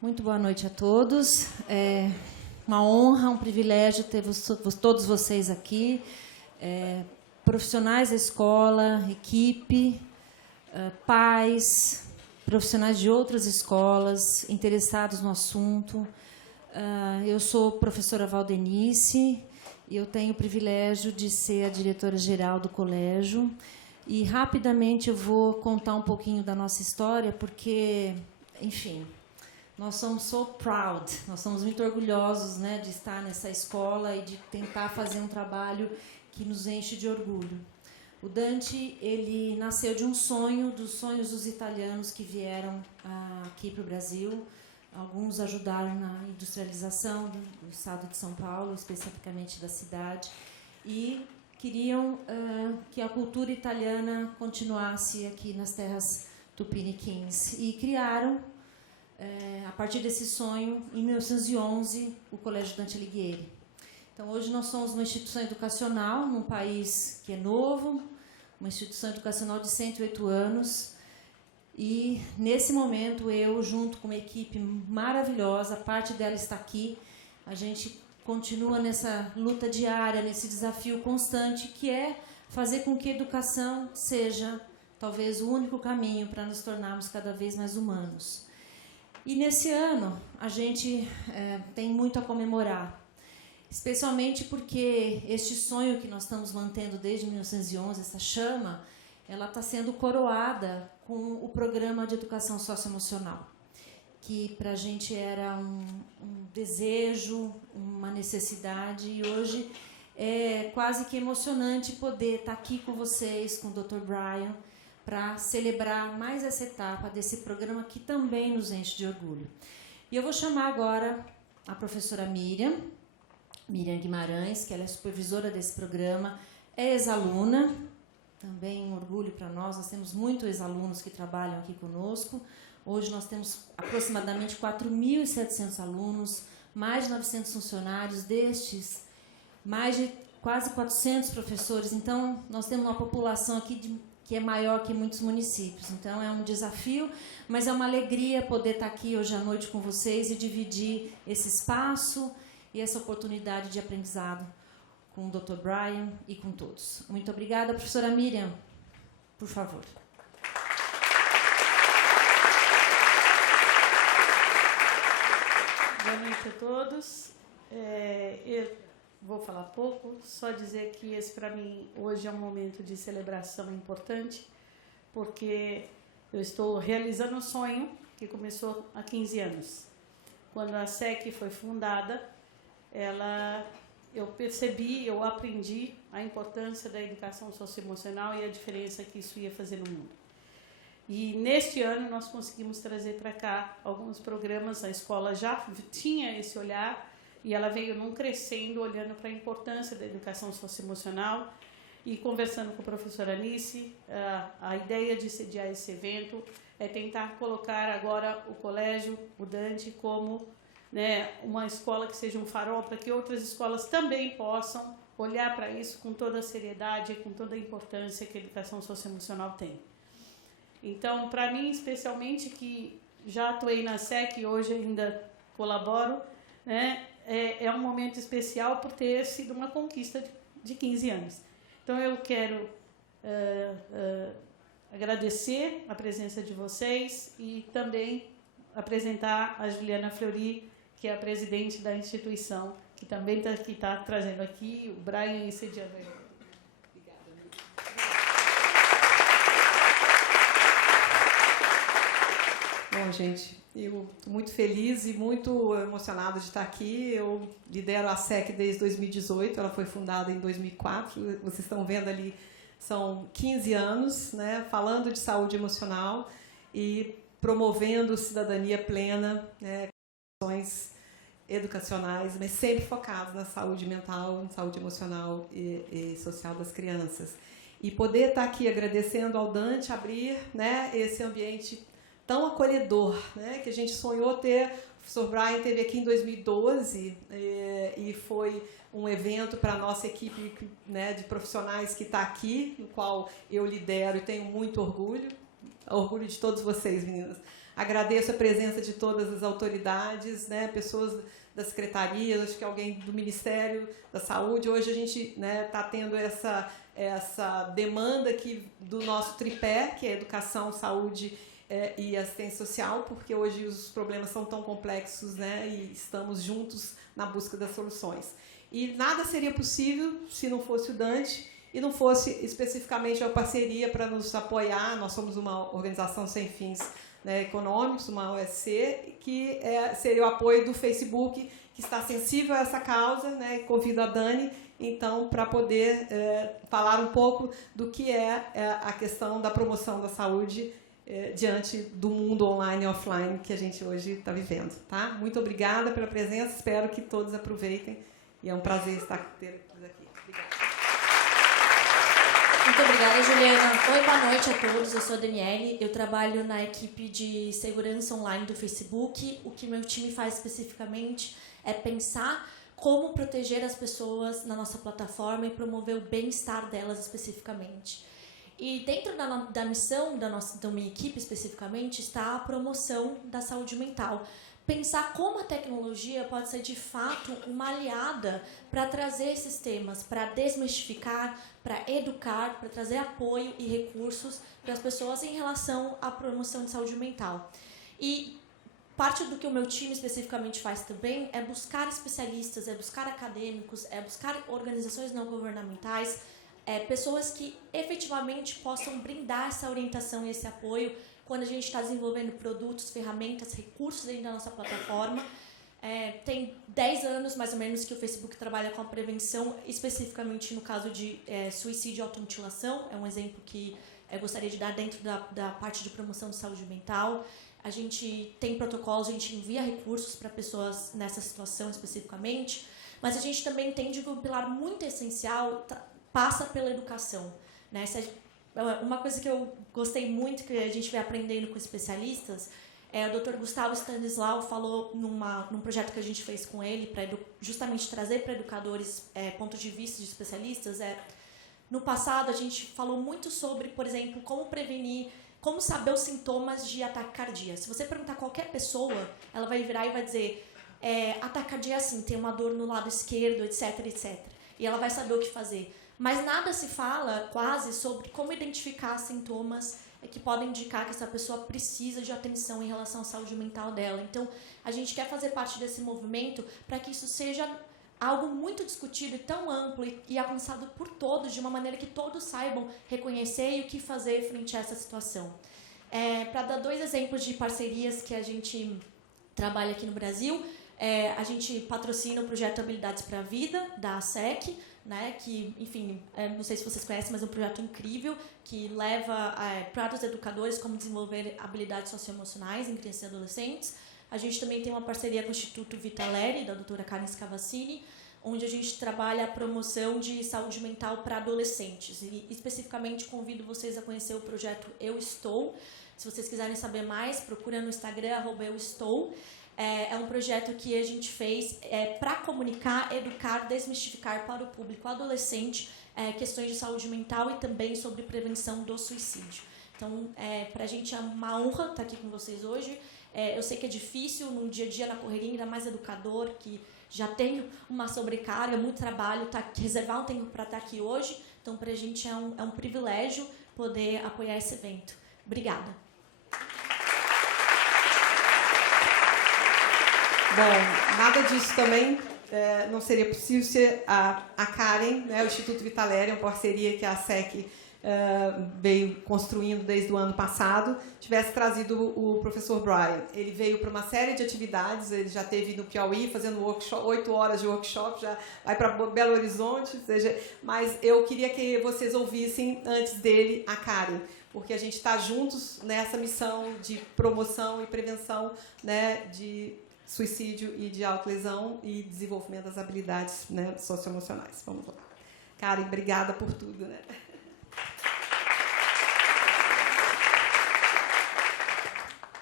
Muito boa noite a todos. É uma honra, um privilégio ter todos vocês aqui, profissionais da escola, equipe, pais, profissionais de outras escolas, interessados no assunto. Eu sou professora Valdenice e eu tenho o privilégio de ser a diretora-geral do colégio. E, rapidamente, eu vou contar um pouquinho da nossa história, porque, enfim, nós somos so proud, nós somos muito orgulhosos, né, de estar nessa escola e de tentar fazer um trabalho que nos enche de orgulho. O Dante, ele nasceu de um sonho, dos sonhos dos italianos que vieram aqui para o Brasil. Alguns ajudaram na industrialização do estado de São Paulo, especificamente da cidade, e queriam que a cultura italiana continuasse aqui nas terras tupiniquins. E criaram, a partir desse sonho, em 1911, o Colégio Dante Alighieri. Então, hoje nós somos uma instituição educacional num país que é novo, uma instituição educacional de 108 anos, e, nesse momento, eu, junto com uma equipe maravilhosa, parte dela está aqui, a gente continua nessa luta diária, nesse desafio constante, que é fazer com que a educação seja, talvez, o único caminho para nos tornarmos cada vez mais humanos. E, nesse ano, a gente tem muito a comemorar, especialmente porque este sonho que nós estamos mantendo desde 1911, essa chama, ela está sendo coroada com o programa de educação socioemocional, que para a gente era um desejo, uma necessidade, e hoje é quase que emocionante poder estar aqui com vocês, com o Dr. Brian, para celebrar mais essa etapa desse programa que também nos enche de orgulho. E eu vou chamar agora a professora Miriam Guimarães, que ela é supervisora desse programa, é ex-aluna, também um orgulho para nós temos muitos ex-alunos que trabalham aqui conosco. Hoje nós temos aproximadamente 4.700 alunos, mais de 900 funcionários, destes mais de quase 400 professores. Então, nós temos uma população aqui que é maior que muitos municípios. Então, é um desafio, mas é uma alegria poder estar aqui hoje à noite com vocês e dividir esse espaço e essa oportunidade de aprendizado com o Dr. Brian e com todos. Muito obrigada. Professora Miriam, por favor. Boa noite a todos. Eu vou falar pouco, só dizer que esse, para mim, hoje é um momento de celebração importante, porque eu estou realizando um sonho que começou há 15 anos. Quando a SEC foi fundada, eu percebi, eu aprendi a importância da educação socioemocional e a diferença que isso ia fazer no mundo. E, neste ano, nós conseguimos trazer para cá alguns programas. A escola já tinha esse olhar e ela veio crescendo, olhando para a importância da educação socioemocional. E, conversando com a professora Anice, a ideia de sediar esse evento é tentar colocar agora o colégio, o Dante, como uma escola que seja um farol para que outras escolas também possam olhar para isso com toda a seriedade e com toda a importância que a educação socioemocional tem. Então, para mim, especialmente, que já atuei na SEC e hoje ainda colaboro, é um momento especial por ter sido uma conquista de 15 anos. Então, eu quero agradecer a presença de vocês e também apresentar a Juliana Fleury, que é a presidente da instituição, que também está trazendo aqui o Brian e sediando ele. Bom, gente, eu estou muito feliz e muito emocionada de estar aqui. Eu lidero a SEC desde 2018, ela foi fundada em 2004. Vocês estão vendo ali, são 15 anos, falando de saúde emocional e promovendo cidadania plena, ações educacionais, mas sempre focadas na saúde mental, na saúde emocional e social das crianças. E poder estar aqui agradecendo ao Dante, abrir esse ambiente tão acolhedor, que a gente sonhou ter. O professor Brian esteve aqui em 2012 e foi um evento para a nossa equipe de profissionais que está aqui, no qual eu lidero e tenho muito orgulho. orgulho de todos vocês, meninas. Agradeço a presença de todas as autoridades, né, pessoas da secretaria, acho que alguém do Ministério da Saúde. Hoje a gente, né, está tendo essa demanda aqui do nosso tripé, que é educação, saúde e assistência social, porque hoje os problemas são tão complexos, né, e estamos juntos na busca das soluções. E nada seria possível se não fosse o Dante e não fosse especificamente a parceria para nos apoiar. Nós somos uma organização sem fins, né, econômicos, uma OSC, que seria o apoio do Facebook, que está sensível a essa causa, né, convido a Dani, então, para poder falar um pouco do que é a questão da promoção da saúde diante do mundo online e offline que a gente hoje está vivendo. Tá? Muito obrigada pela presença, espero que todos aproveitem, e é um prazer estar aqui. Obrigada. Muito obrigada, Juliana. Oi, boa noite a todos. Eu sou a Daniele. Eu trabalho na equipe de segurança online do Facebook. O que meu time faz especificamente é pensar como proteger as pessoas na nossa plataforma e promover o bem-estar delas especificamente. E dentro da missão da minha equipe especificamente está a promoção da saúde mental. Pensar como a tecnologia pode ser de fato uma aliada para trazer esses temas, para desmistificar, para educar, para trazer apoio e recursos para as pessoas em relação à promoção de saúde mental. E parte do que o meu time especificamente faz também é buscar especialistas, é buscar acadêmicos, é buscar organizações não governamentais, pessoas que efetivamente possam brindar essa orientação e esse apoio quando a gente está desenvolvendo produtos, ferramentas, recursos dentro da nossa plataforma. Tem 10 anos, mais ou menos, que o Facebook trabalha com a prevenção, especificamente no caso de suicídio e automutilação. É um exemplo que eu gostaria de dar dentro da parte de promoção de saúde mental. A gente tem protocolos, a gente envia recursos para pessoas nessa situação especificamente, mas a gente também entende que um pilar muito essencial passa pela educação, né? Uma coisa que eu gostei muito, que a gente vem aprendendo com especialistas, o Dr. Gustavo Stanislau falou num projeto que a gente fez com ele, para justamente trazer para educadores pontos de vista de especialistas. No passado, a gente falou muito sobre, por exemplo, como prevenir, como saber os sintomas de ataque cardíaco. Se você perguntar a qualquer pessoa, ela vai virar e vai dizer ataque cardíaco é assim, tem uma dor no lado esquerdo, etc, etc. E ela vai saber o que fazer. Mas nada se fala quase sobre como identificar sintomas que podem indicar que essa pessoa precisa de atenção em relação à saúde mental dela. Então, a gente quer fazer parte desse movimento para que isso seja algo muito discutido e tão amplo e alcançado por todos, de uma maneira que todos saibam reconhecer e o que fazer frente a essa situação. Para dar 2 exemplos de parcerias que a gente trabalha aqui no Brasil, a gente patrocina o projeto Habilidades para a Vida, da ASEC, né, que, enfim, não sei se vocês conhecem, mas é um projeto incrível que leva para os educadores como desenvolver habilidades socioemocionais em crianças e adolescentes. A gente também tem uma parceria com o Instituto Vitaleri, da doutora Karen Scavacini, onde a gente trabalha a promoção de saúde mental para adolescentes. E, especificamente, convido vocês a conhecer o projeto Eu Estou. Se vocês quiserem saber mais, procura no Instagram, @euestou. É um projeto que a gente fez para comunicar, educar, desmistificar para o público adolescente questões de saúde mental e também sobre prevenção do suicídio. Então, para a gente é uma honra estar aqui com vocês hoje. Eu sei que é difícil no dia a dia, na correria, ainda mais educador, que já tem uma sobrecarga, muito trabalho, reservar um tempo para estar aqui hoje. Então, para a gente é um privilégio poder apoiar esse evento. Obrigada. Bom, nada disso também não seria possível se a Karen, né, o Instituto Vitaleri, uma parceria que a ASEC veio construindo desde o ano passado, tivesse trazido o professor Brian. Ele veio para uma série de atividades, ele já esteve no Piauí fazendo workshop, 8 horas de workshop, já vai para Belo Horizonte, ou seja, mas eu queria que vocês ouvissem antes dele a Karen, porque a gente está juntos nessa missão de promoção e prevenção, né, de suicídio e de autolesão e desenvolvimento das habilidades, né, socioemocionais. Vamos lá. Karen, obrigada por tudo, né?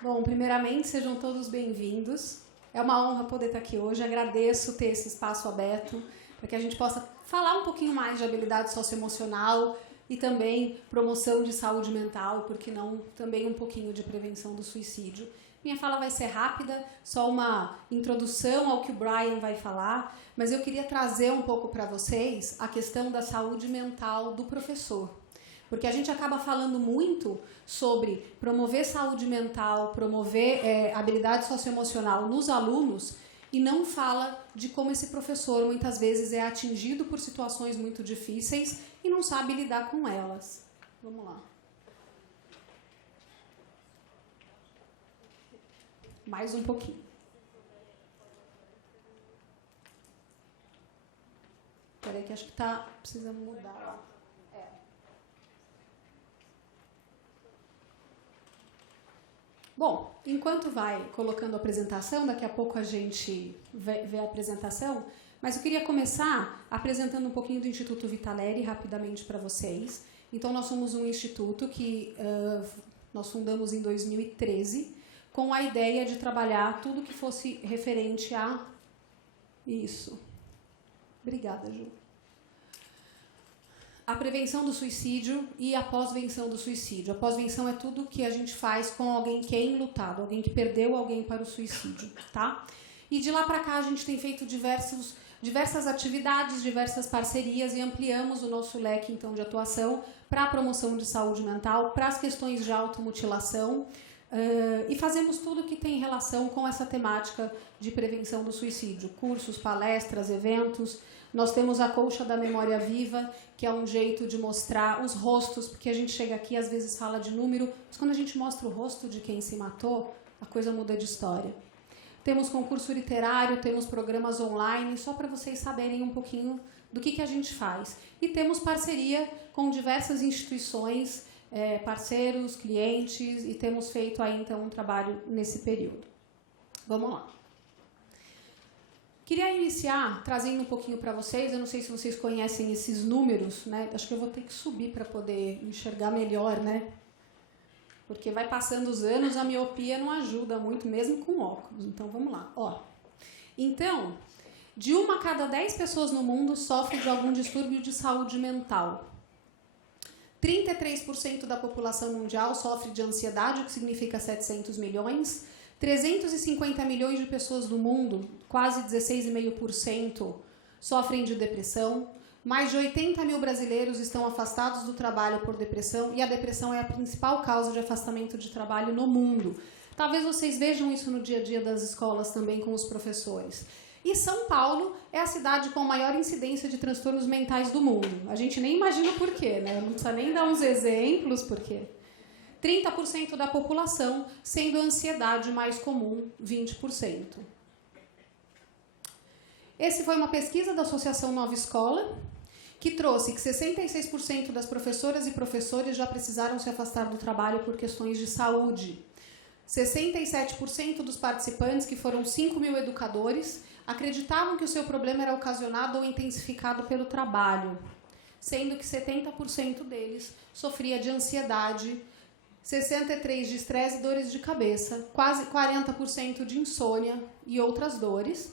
Bom, primeiramente, sejam todos bem-vindos. É uma honra poder estar aqui hoje. Agradeço ter esse espaço aberto para que a gente possa falar um pouquinho mais de habilidade socioemocional, e também promoção de saúde mental, porque não também um pouquinho de prevenção do suicídio. Minha fala vai ser rápida, só uma introdução ao que o Brian vai falar, mas eu queria trazer um pouco para vocês a questão da saúde mental do professor. Porque a gente acaba falando muito sobre promover saúde mental, promover habilidade socioemocional nos alunos e não fala de como esse professor muitas vezes é atingido por situações muito difíceis e não sabe lidar com elas. Vamos lá. Mais um pouquinho. Espera aí que acho que está precisando mudar. Bom, enquanto vai colocando a apresentação, daqui a pouco a gente vê a apresentação, mas eu queria começar apresentando um pouquinho do Instituto Vitaleri rapidamente para vocês. Então, nós somos um instituto que nós fundamos em 2013, com a ideia de trabalhar tudo que fosse referente a isso. Obrigada, Ju. A prevenção do suicídio e a pós-venção do suicídio. A pós-venção é tudo que a gente faz com alguém que é enlutado, alguém que perdeu alguém para o suicídio, tá? E de lá para cá a gente tem feito diversas atividades, diversas parcerias e ampliamos o nosso leque, então, de atuação para a promoção de saúde mental, para as questões de automutilação, e fazemos tudo que tem relação com essa temática de prevenção do suicídio. Cursos, palestras, eventos. Nós temos a Colcha da Memória Viva, que é um jeito de mostrar os rostos, porque a gente chega aqui e às vezes fala de número, mas quando a gente mostra o rosto de quem se matou, a coisa muda de história. Temos concurso literário, temos programas online, só para vocês saberem um pouquinho do que a gente faz. E temos parceria com diversas instituições, parceiros, clientes, e temos feito aí, então, um trabalho nesse período. Vamos lá. Queria iniciar trazendo um pouquinho para vocês, eu não sei se vocês conhecem esses números, né? Acho que eu vou ter que subir para poder enxergar melhor, né? Porque vai passando os anos, a miopia não ajuda muito, mesmo com óculos. Então, vamos lá. Ó. Então, de 1 a cada 10 pessoas no mundo sofre de algum distúrbio de saúde mental. 33% da população mundial sofre de ansiedade, o que significa 700 milhões. 350 milhões de pessoas do mundo, quase 16,5%, sofrem de depressão. Mais de 80 mil brasileiros estão afastados do trabalho por depressão e a depressão é a principal causa de afastamento de trabalho no mundo. Talvez vocês vejam isso no dia a dia das escolas também com os professores. E São Paulo é a cidade com a maior incidência de transtornos mentais do mundo. A gente nem imagina por quê, né? Não precisa nem dar uns exemplos por quê. 30% da população, sendo a ansiedade mais comum, 20%. Essa foi uma pesquisa da Associação Nova Escola, que trouxe que 66% das professoras e professores já precisaram se afastar do trabalho por questões de saúde. 67% dos participantes, que foram 5 mil educadores, acreditavam que o seu problema era ocasionado ou intensificado pelo trabalho, sendo que 70% deles sofria de ansiedade, 63% de estresse e dores de cabeça, quase 40% de insônia e outras dores,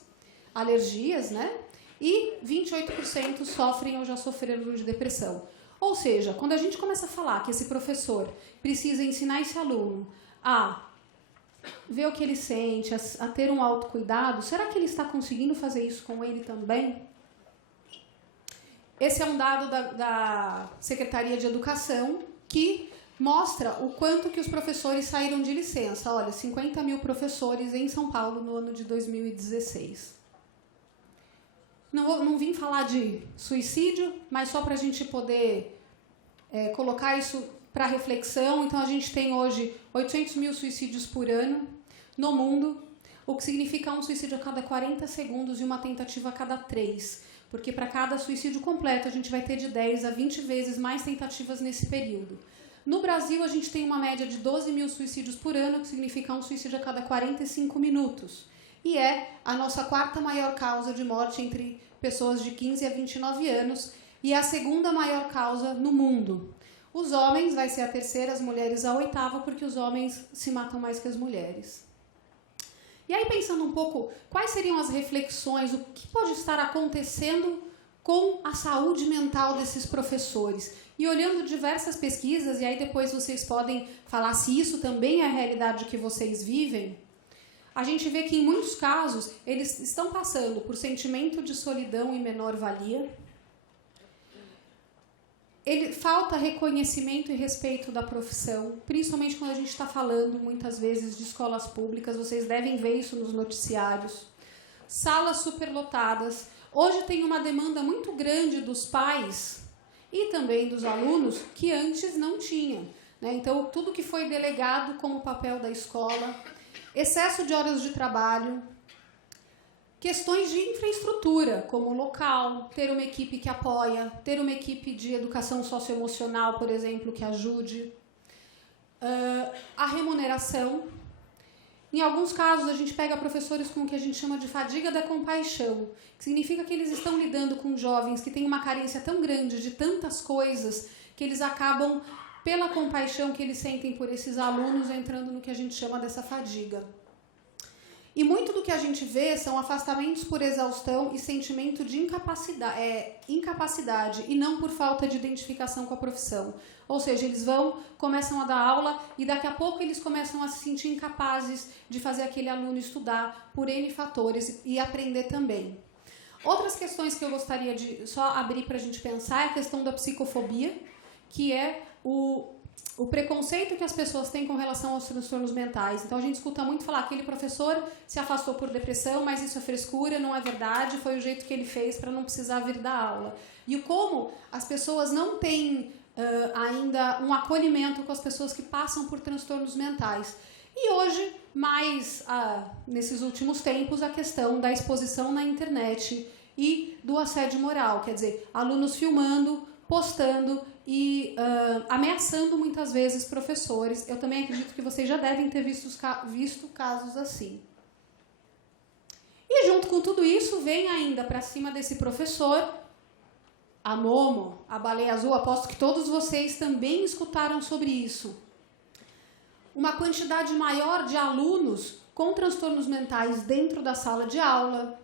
alergias, né? E 28% sofrem ou já sofreram de depressão. Ou seja, quando a gente começa a falar que esse professor precisa ensinar esse aluno a ver o que ele sente, a ter um autocuidado, será que ele está conseguindo fazer isso com ele também? Esse é um dado da Secretaria de Educação que mostra o quanto que os professores saíram de licença. Olha, 50 mil professores em São Paulo no ano de 2016. Não vim falar de suicídio, mas só para a gente poder colocar isso para reflexão. Então, a gente tem hoje 800 mil suicídios por ano no mundo, o que significa um suicídio a cada 40 segundos e uma tentativa a cada 3. Porque para cada suicídio completo, a gente vai ter de 10 a 20 vezes mais tentativas nesse período. No Brasil, a gente tem uma média de 12 mil suicídios por ano, que significa um suicídio a cada 45 minutos. E é a nossa 4ª maior causa de morte entre pessoas de 15 a 29 anos e a 2ª maior causa no mundo. Os homens vai ser a 3ª, as mulheres a 8ª, porque os homens se matam mais que as mulheres. E aí, pensando um pouco, quais seriam as reflexões, o que pode estar acontecendo com a saúde mental desses professores? E olhando diversas pesquisas, e aí depois vocês podem falar se isso também é a realidade que vocês vivem, a gente vê que em muitos casos eles estão passando por sentimento de solidão e menor-valia. Falta reconhecimento e respeito da profissão, principalmente quando a gente está falando muitas vezes de escolas públicas, vocês devem ver isso nos noticiários. Salas superlotadas. Hoje tem uma demanda muito grande dos pais e também dos alunos que antes não tinha, né? Então, tudo que foi delegado como papel da escola, excesso de horas de trabalho, questões de infraestrutura, como local, ter uma equipe que apoia, ter uma equipe de educação socioemocional, por exemplo, que ajude, a remuneração. Em alguns casos, a gente pega professores com o que a gente chama de fadiga da compaixão, que significa que eles estão lidando com jovens que têm uma carência tão grande de tantas coisas que eles acabam, pela compaixão que eles sentem por esses alunos, entrando no que a gente chama dessa fadiga. E muito do que a gente vê são afastamentos por exaustão e sentimento de incapacidade e não por falta de identificação com a profissão. Ou seja, eles começam a dar aula e daqui a pouco eles começam a se sentir incapazes de fazer aquele aluno estudar por N fatores e aprender também. Outras questões que eu gostaria de só abrir para a gente pensar é a questão da psicofobia, que é o preconceito que as pessoas têm com relação aos transtornos mentais. Então, a gente escuta muito falar que aquele professor se afastou por depressão, mas isso é frescura, não é verdade, foi o jeito que ele fez para não precisar vir dar aula. E como as pessoas não têm ainda um acolhimento com as pessoas que passam por transtornos mentais. E hoje, nesses últimos tempos, a questão da exposição na internet e do assédio moral, quer dizer, alunos filmando, postando e ameaçando muitas vezes professores. Eu também acredito que vocês já devem ter visto casos assim. E junto com tudo isso, vem ainda para cima desse professor a Momo, a baleia azul. Aposto que todos vocês também escutaram sobre isso. Uma quantidade maior de alunos com transtornos mentais dentro da sala de aula,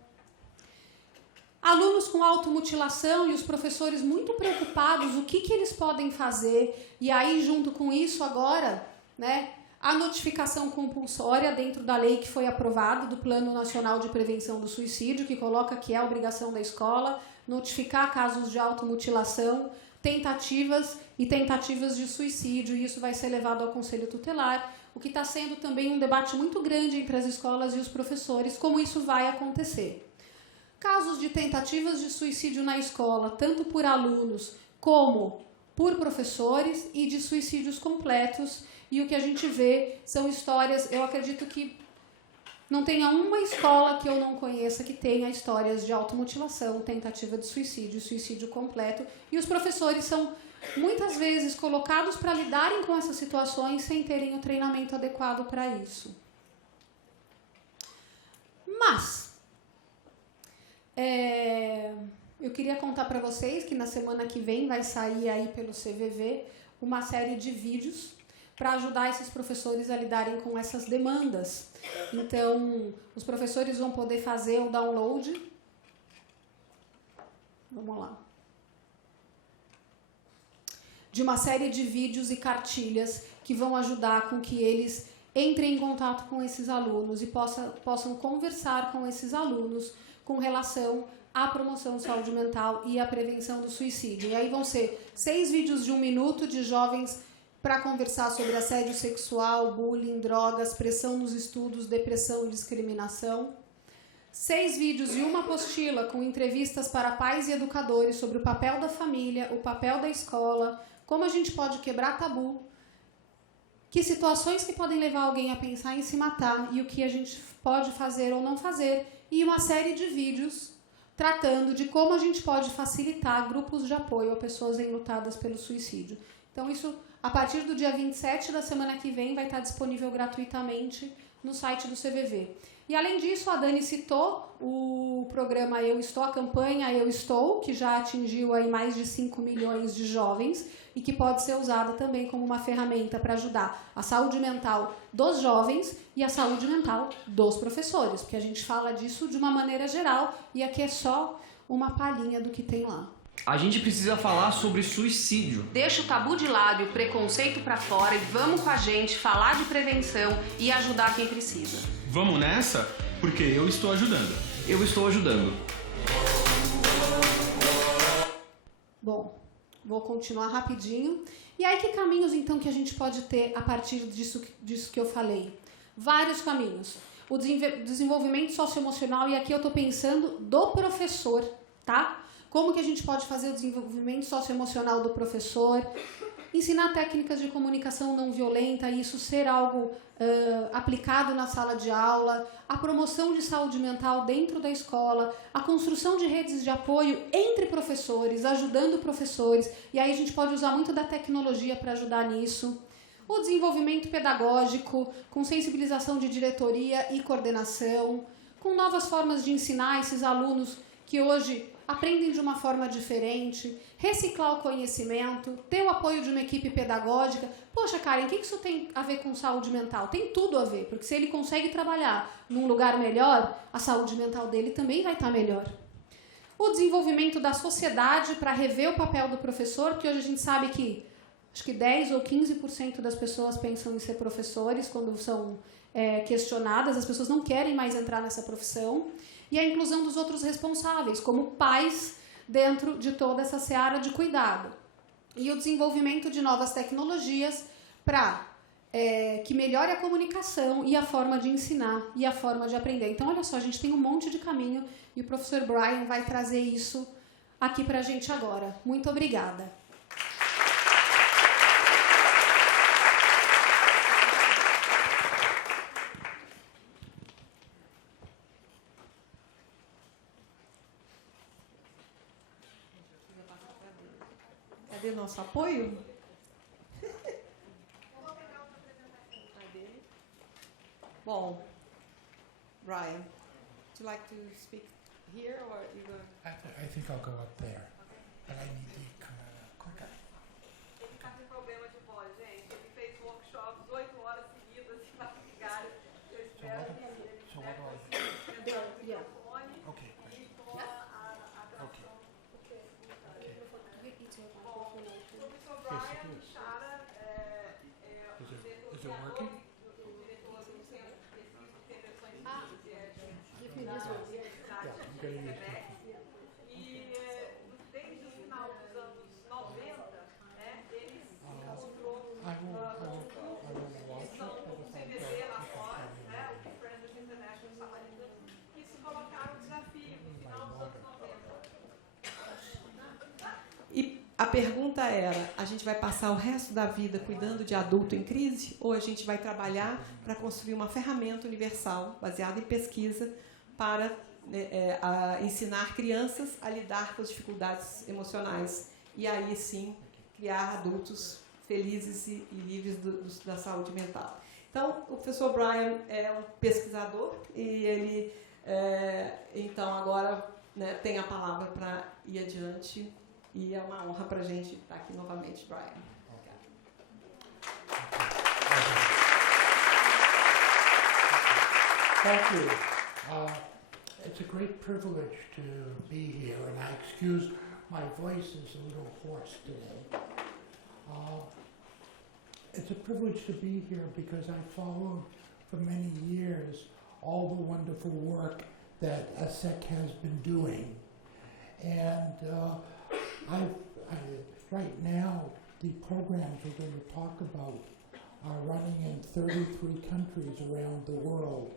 alunos com automutilação e os professores muito preocupados o que eles podem fazer. E aí, junto com isso, agora, né, a notificação compulsória dentro da lei que foi aprovada, do Plano Nacional de Prevenção do Suicídio, que coloca que é a obrigação da escola notificar casos de automutilação, tentativas de suicídio, e isso vai ser levado ao Conselho Tutelar, o que está sendo também um debate muito grande entre as escolas e os professores, como isso vai acontecer. Casos de tentativas de suicídio na escola, tanto por alunos como por professores, e de suicídios completos. E o que a gente vê são histórias, eu acredito que não tenha uma escola que eu não conheça que tenha histórias de automutilação, tentativa de suicídio, suicídio completo. E os professores são muitas vezes colocados para lidarem com essas situações sem terem o treinamento adequado para isso. Mas eu queria contar para vocês que na semana que vem vai sair aí pelo CVV uma série de vídeos para ajudar esses professores a lidarem com essas demandas. Então, os professores vão poder fazer o download. Vamos lá. De uma série de vídeos e cartilhas que vão ajudar com que eles entrem em contato com esses alunos e possam conversar com esses alunos com relação à promoção de saúde mental e à prevenção do suicídio. E aí vão ser 6 vídeos de 1 minuto de jovens para conversar sobre assédio sexual, bullying, drogas, pressão nos estudos, depressão e discriminação. 6 vídeos e uma apostila com entrevistas para pais e educadores sobre o papel da família, o papel da escola, como a gente pode quebrar tabu, que situações que podem levar alguém a pensar em se matar e o que a gente pode fazer ou não fazer, e uma série de vídeos tratando de como a gente pode facilitar grupos de apoio a pessoas enlutadas pelo suicídio. Então, isso, a partir do dia 27 da semana que vem, vai estar disponível gratuitamente no site do CVV. E, além disso, a Dani citou o programa Eu Estou, a campanha Eu Estou, que já atingiu aí mais de 5 milhões de jovens e que pode ser usada também como uma ferramenta para ajudar a saúde mental dos jovens e a saúde mental dos professores, porque a gente fala disso de uma maneira geral e aqui é só uma palhinha do que tem lá. A gente precisa falar sobre suicídio. Deixa o tabu de lado e o preconceito pra fora e vamos com a gente falar de prevenção e ajudar quem precisa. Vamos nessa? Porque eu estou ajudando. Eu estou ajudando. Bom, vou continuar rapidinho. E aí, que caminhos, então, que a gente pode ter a partir disso que eu falei? Vários caminhos. O desenvolvimento socioemocional, e aqui eu estou pensando do professor, tá? Como que a gente pode fazer o desenvolvimento socioemocional do professor, ensinar técnicas de comunicação não violenta, e isso ser algo aplicado na sala de aula, a promoção de saúde mental dentro da escola, a construção de redes de apoio entre professores, ajudando professores, e aí a gente pode usar muito da tecnologia para ajudar nisso. O desenvolvimento pedagógico, com sensibilização de diretoria e coordenação, com novas formas de ensinar esses alunos que hoje aprendem de uma forma diferente, reciclar o conhecimento, ter o apoio de uma equipe pedagógica. Poxa, Karen, o que isso tem a ver com saúde mental? Tem tudo a ver, porque se ele consegue trabalhar num lugar melhor, a saúde mental dele também vai estar melhor. O desenvolvimento da sociedade para rever o papel do professor, que hoje a gente sabe que acho que 10 ou 15% das pessoas pensam em ser professores quando são questionadas, as pessoas não querem mais entrar nessa profissão. E a inclusão dos outros responsáveis, como pais, dentro de toda essa seara de cuidado. E o desenvolvimento de novas tecnologias para que melhore a comunicação e a forma de ensinar e a forma de aprender. Então, olha só, a gente tem um monte de caminho e o professor Brian vai trazer isso aqui para a gente agora. Muito obrigada. Cadê nosso apoio? Bom, Brian, would you like to speak here or you go? I think I'll go up there. But I need the clicker. Ele está com problema de voz, gente. Ele fez workshops 8 horas seguidas em madrugada. Eu espero que ele consiga entrar no microfone e com a gravação. Bom, o professor Brian Chara é o diretor do diretor do Centro de Pesquisa e Intervenções e desde o final dos anos 90, ele se encontrou com o CVD lá fora, o Friends International Samaritans, que se colocaram o desafio no final dos anos 90. E a pergunta era, a gente vai passar o resto da vida cuidando de adulto em crise ou a gente vai trabalhar para construir uma ferramenta universal baseada em pesquisa para ensinar crianças a lidar com as dificuldades emocionais e aí sim criar adultos felizes e livres da saúde mental. Então, o professor Brian é um pesquisador e ele então agora tem a palavra para ir adiante. E é uma honra para a gente estar aqui novamente, Brian. Thank you. It's a great privilege to be here, and I excuse my voice is a little hoarse today. It's a privilege to be here because I followed for many years all the wonderful work that ASEC has been doing. And right now, the programs we're going to talk about are running in 33 countries around the world.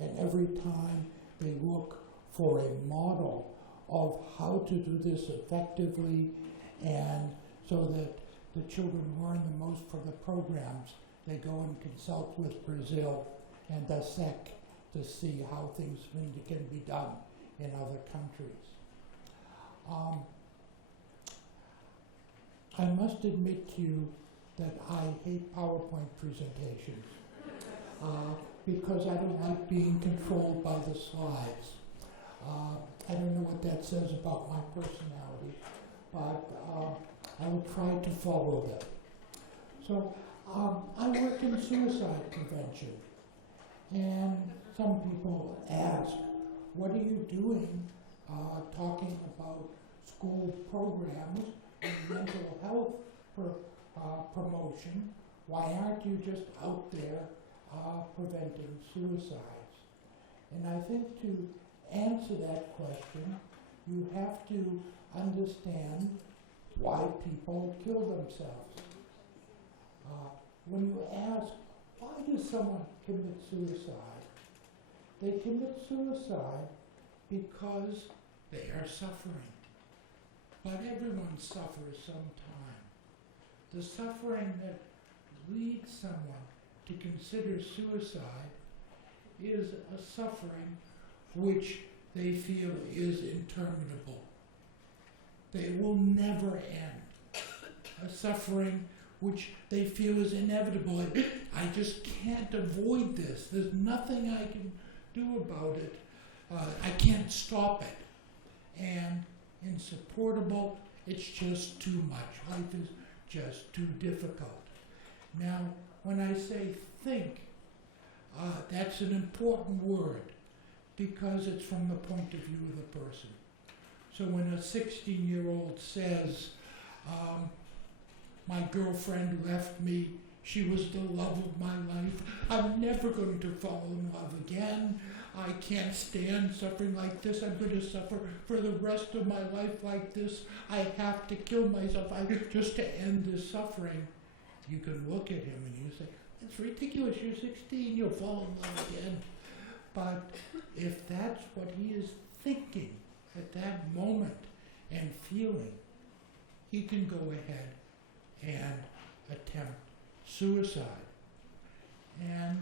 And every time they look for a model of how to do this effectively and so that the children learn the most from the programs, they go and consult with Brazil and the SEC to see how things can be done in other countries. I must admit to you that I hate PowerPoint presentations because I don't like being controlled by the slides. I don't know what that says about my personality, but I will try to follow them. So I work in suicide prevention, and some people ask, what are you doing talking about school programs in mental health promotion, why aren't you just out there preventing suicides? And I think to answer that question, you have to understand why people kill themselves. When you ask, why does someone commit suicide? They commit suicide because they are suffering. But everyone suffers sometime. The suffering that leads someone to consider suicide is a suffering which they feel is interminable. They will never end. A suffering which they feel is inevitable. I just can't avoid this. There's nothing I can do about it. I can't stop it. And insupportable, it's just too much. Life is just too difficult. Now, when I say think, that's an important word because it's from the point of view of the person. So when a 16-year-old says, my girlfriend left me, she was the love of my life, I'm never going to fall in love again, I can't stand suffering like this, I'm going to suffer for the rest of my life like this, I have to kill myself just to end this suffering. You can look at him and you say, it's ridiculous, you're 16, you'll fall in love again. But if that's what he is thinking at that moment and feeling, he can go ahead and attempt suicide. And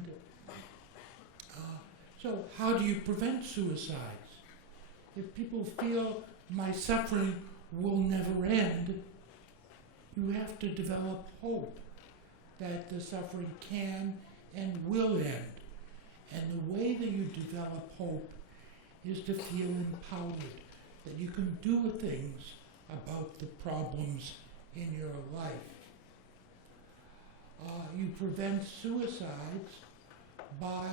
so how do you prevent suicides? If people feel my suffering will never end, you have to develop hope that the suffering can and will end. And the way that you develop hope is to feel empowered, that you can do things about the problems in your life. You prevent suicides by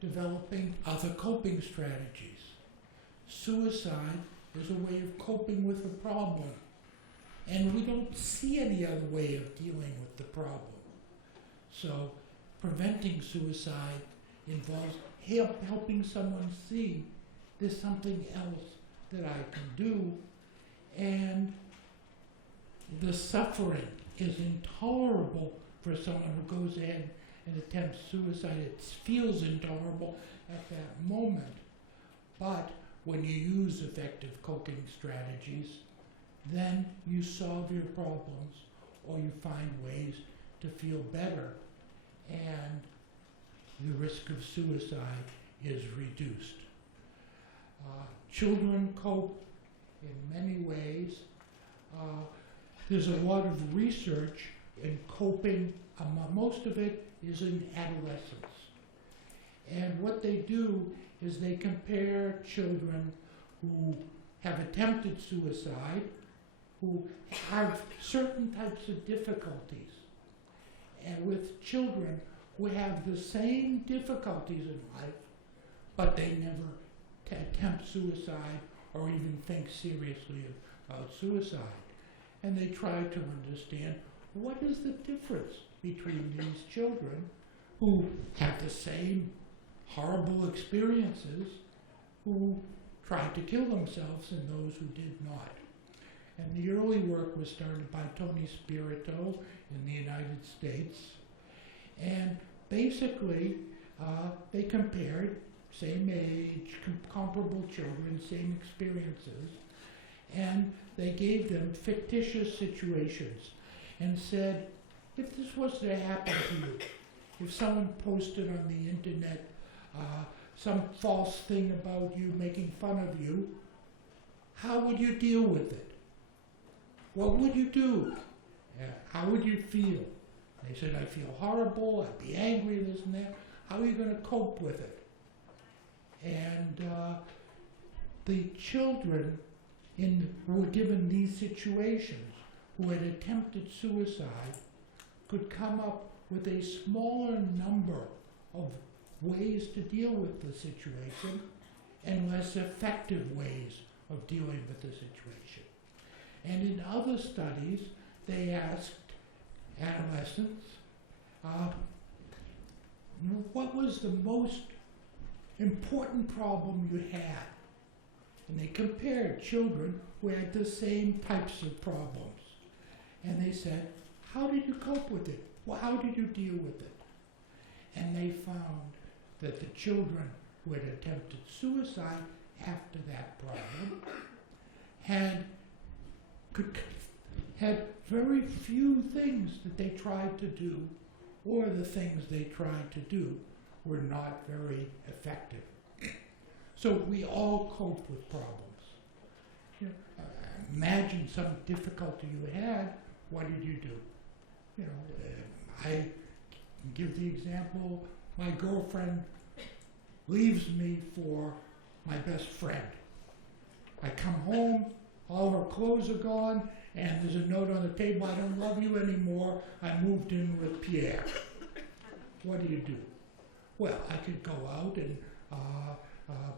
developing other coping strategies. Suicide is a way of coping with a problem, and we don't see any other way of dealing with the problem. So preventing suicide involves helping someone see there's something else that I can do, and the suffering is intolerable for someone who goes ahead and attempts suicide. It feels intolerable at that moment, but when you use effective coping strategies, then you solve your problems or you find ways to feel better, and the risk of suicide is reduced. Children cope in many ways. There's a lot of research in coping. Most of it is in adolescence. And what they do is they compare children who have attempted suicide, who have certain types of difficulties, and with children who have the same difficulties in life, but they never attempt suicide or even think seriously about suicide. And they try to understand what is the difference between these children who have the same horrible experiences, who tried to kill themselves, and those who did not. And the early work was started by Tony Spirito in the United States. And basically, they compared same age, comparable children, same experiences, and they gave them fictitious situations and said, if this was to happen to you, if someone posted on the internet some false thing about you, making fun of you, how would you deal with it? What would you do? How would you feel? They said, I feel horrible, I'd be angry, this and that. How are you going to cope with it? And the children who were given these situations, who had attempted suicide, could come up with a smaller number of ways to deal with the situation and less effective ways of dealing with the situation. And in other studies, they asked adolescents, what was the most important problem you had? And they compared children who had the same types of problems. And they said, how did you cope with it? Well, how did you deal with it? And they found that the children who had attempted suicide after that problem had very few things that they tried to do, or the things they tried to do were not very effective. So we all cope with problems. You know, imagine some difficulty you had, what did you do? You know, I give the example, my girlfriend leaves me for my best friend. I come home, all her clothes are gone, and there's a note on the table, I don't love you anymore, I moved in with Pierre. What do you do? Well, I could go out and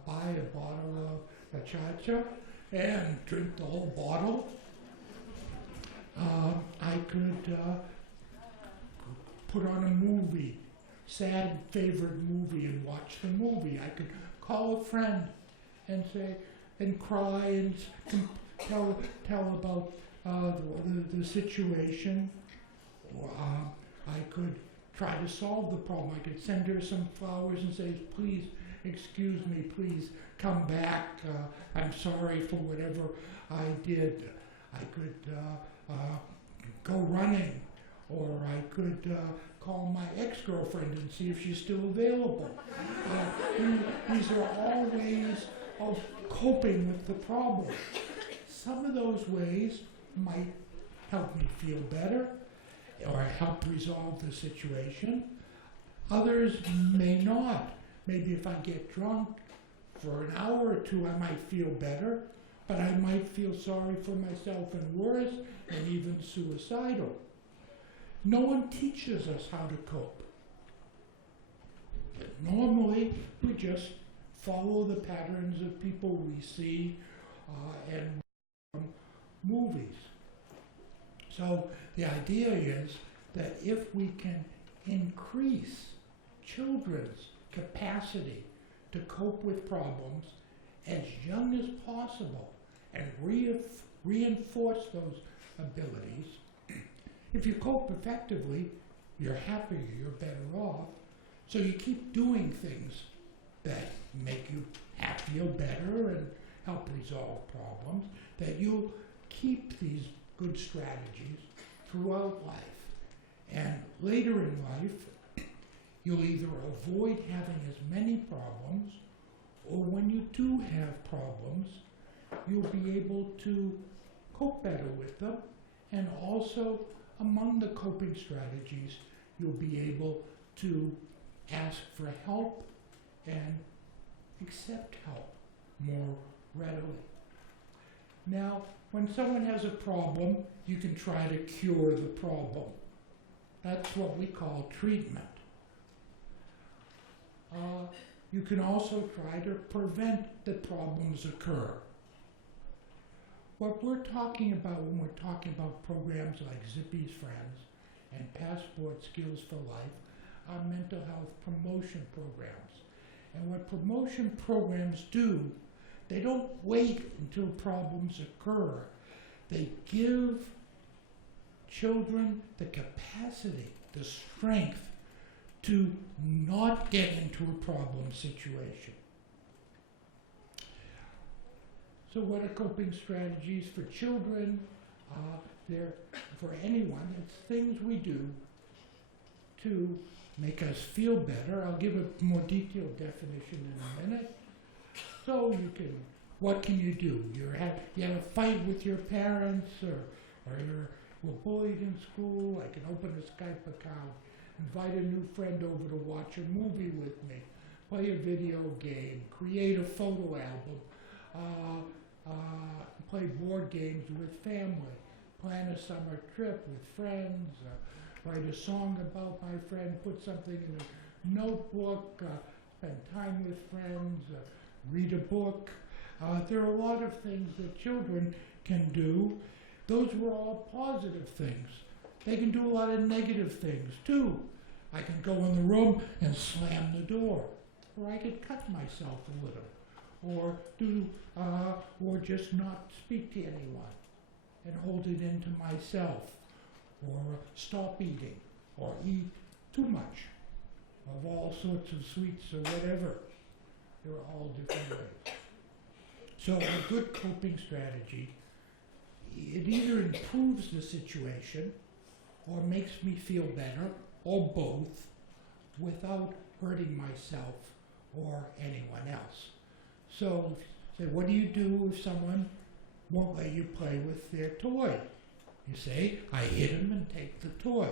buy a bottle of cachaça and drink the whole bottle. I could put on a movie, sad favorite movie, and watch the movie. I could call a friend and say, and cry and tell about the situation. Or, I could try to solve the problem. I could send her some flowers and say, please, excuse me, please come back. I'm sorry for whatever I did. I could go running, or I could call my ex-girlfriend and see if she's still available. These are all ways of coping with the problem. Some of those ways might help me feel better or help resolve the situation. Others may not. Maybe if I get drunk for an hour or two, I might feel better, but I might feel sorry for myself and worse, and even suicidal. No one teaches us how to cope. Normally, we just follow the patterns of people we see and movies. So the idea is that if we can increase children's capacity to cope with problems as young as possible and reinforce those abilities, if you cope effectively, you're happier, you're better off. So you keep doing things that make you feel better and help resolve problems, that you'll keep these good strategies throughout life. And later in life, you'll either avoid having as many problems, or when you do have problems, you'll be able to cope better with them. And also, among the coping strategies, you'll be able to ask for help and accept help more readily. Now, when someone has a problem, you can try to cure the problem. That's what we call treatment. You can also try to prevent that problems occur. What we're talking about when we're talking about programs like Zippy's Friends and Passport Skills for Life are mental health promotion programs. And what promotion programs do, they don't wait until problems occur. They give children the capacity, the strength to not get into a problem situation. So what are coping strategies for children? They're for anyone. It's things we do to make us feel better. I'll give a more detailed definition in a minute. So what can you do? You have a fight with your parents, or you're bullied in school. I can open a Skype account, invite a new friend over to watch a movie with me, play a video game, create a photo album, play board games with family, plan a summer trip with friends, write a song about my friend, put something in a notebook, spend time with friends, read a book, There are a lot of things that children can do. Those were all positive things. They can do a lot of negative things too. I can go in the room and slam the door, or I could cut myself a little, or just not speak to anyone and hold it into myself, or stop eating, or eat too much of all sorts of sweets or whatever. There are all different ways. So a good coping strategy, it either improves the situation or makes me feel better, or both, without hurting myself or anyone else. So, say, what do you do if someone won't let you play with their toy? You say, I hit him and take the toy.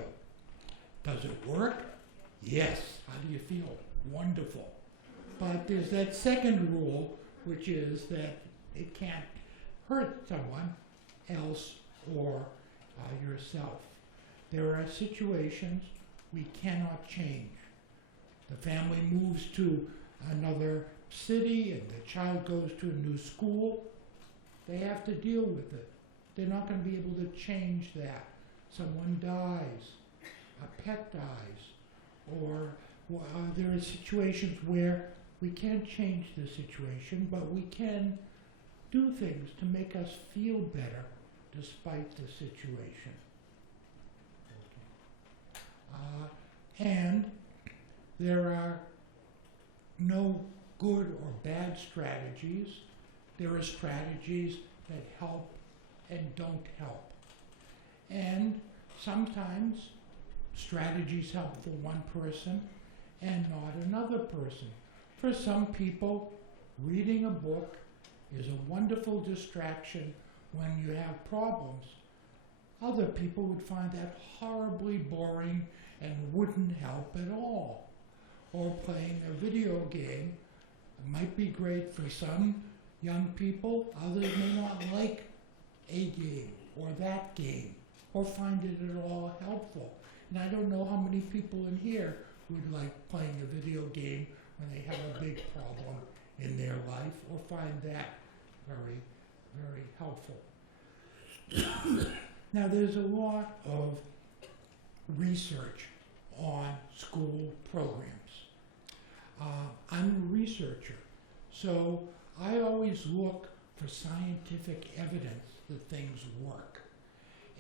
Does it work? Yes. How do you feel? Wonderful. But there's that second rule, which is that it can't hurt someone else or yourself. There are situations we cannot change. The family moves to another city and the child goes to a new school. They have to deal with it. They're not going to be able to change that. Someone dies, a pet dies, or there are situations where we can't change the situation, but we can do things to make us feel better despite the situation. And there are no good or bad strategies. There are strategies that help and don't help. And sometimes strategies help for one person and not another person. For some people, reading a book is a wonderful distraction when you have problems. Other people would find that horribly boring and wouldn't help at all. Or playing a video game might be great for some young people. Others may not like a game or that game or find it at all helpful. And I don't know how many people in here would like playing a video game when they have a big problem in their life or find that very, very helpful. Now, there's a lot of research on school programs. I'm a researcher, so I always look for scientific evidence that things work.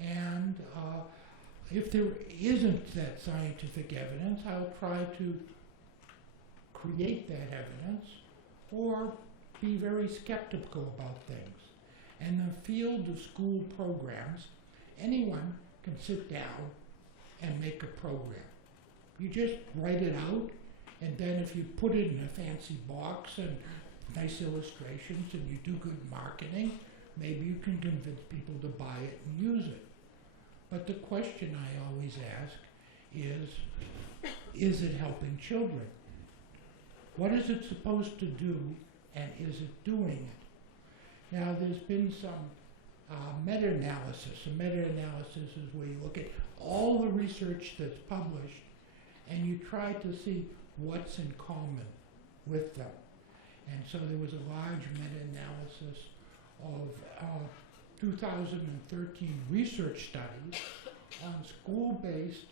And if there isn't that scientific evidence, I'll try to create that evidence or be very skeptical about things. In the field of school programs, anyone can sit down and make a program. You just write it out, and then if you put it in a fancy box and nice illustrations and you do good marketing, maybe you can convince people to buy it and use it. But the question I always ask is it helping children? What is it supposed to do, and is it doing it? Now, there's been some meta-analysis. A meta-analysis is where you look at all the research that's published and you try to see what's in common with them. And so there was a large meta-analysis of 2013 research studies on school-based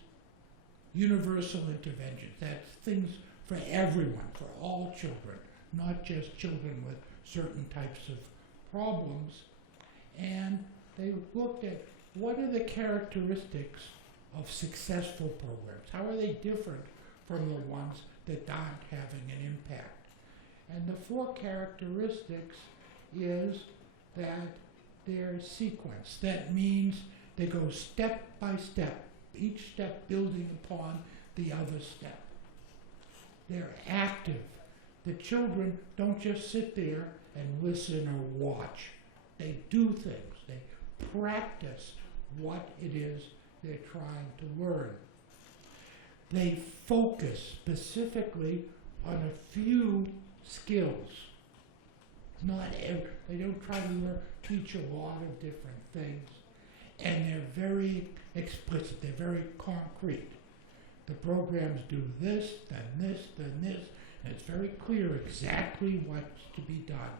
universal interventions. That's things for everyone, for all children, not just children with certain types of problems. And they looked at what are the characteristics of successful programs? How are they different from the ones that aren't having an impact? And the four characteristics is that they're sequenced. That means they go step by step, each step building upon the other step. They're active. The children don't just sit there and listen or watch. They do things. They practice what it is they're trying to learn. They focus specifically on a few skills. They don't try to teach a lot of different things. And they're very explicit. They're very concrete. The programs do this, then this, then this. And it's very clear exactly what's to be done.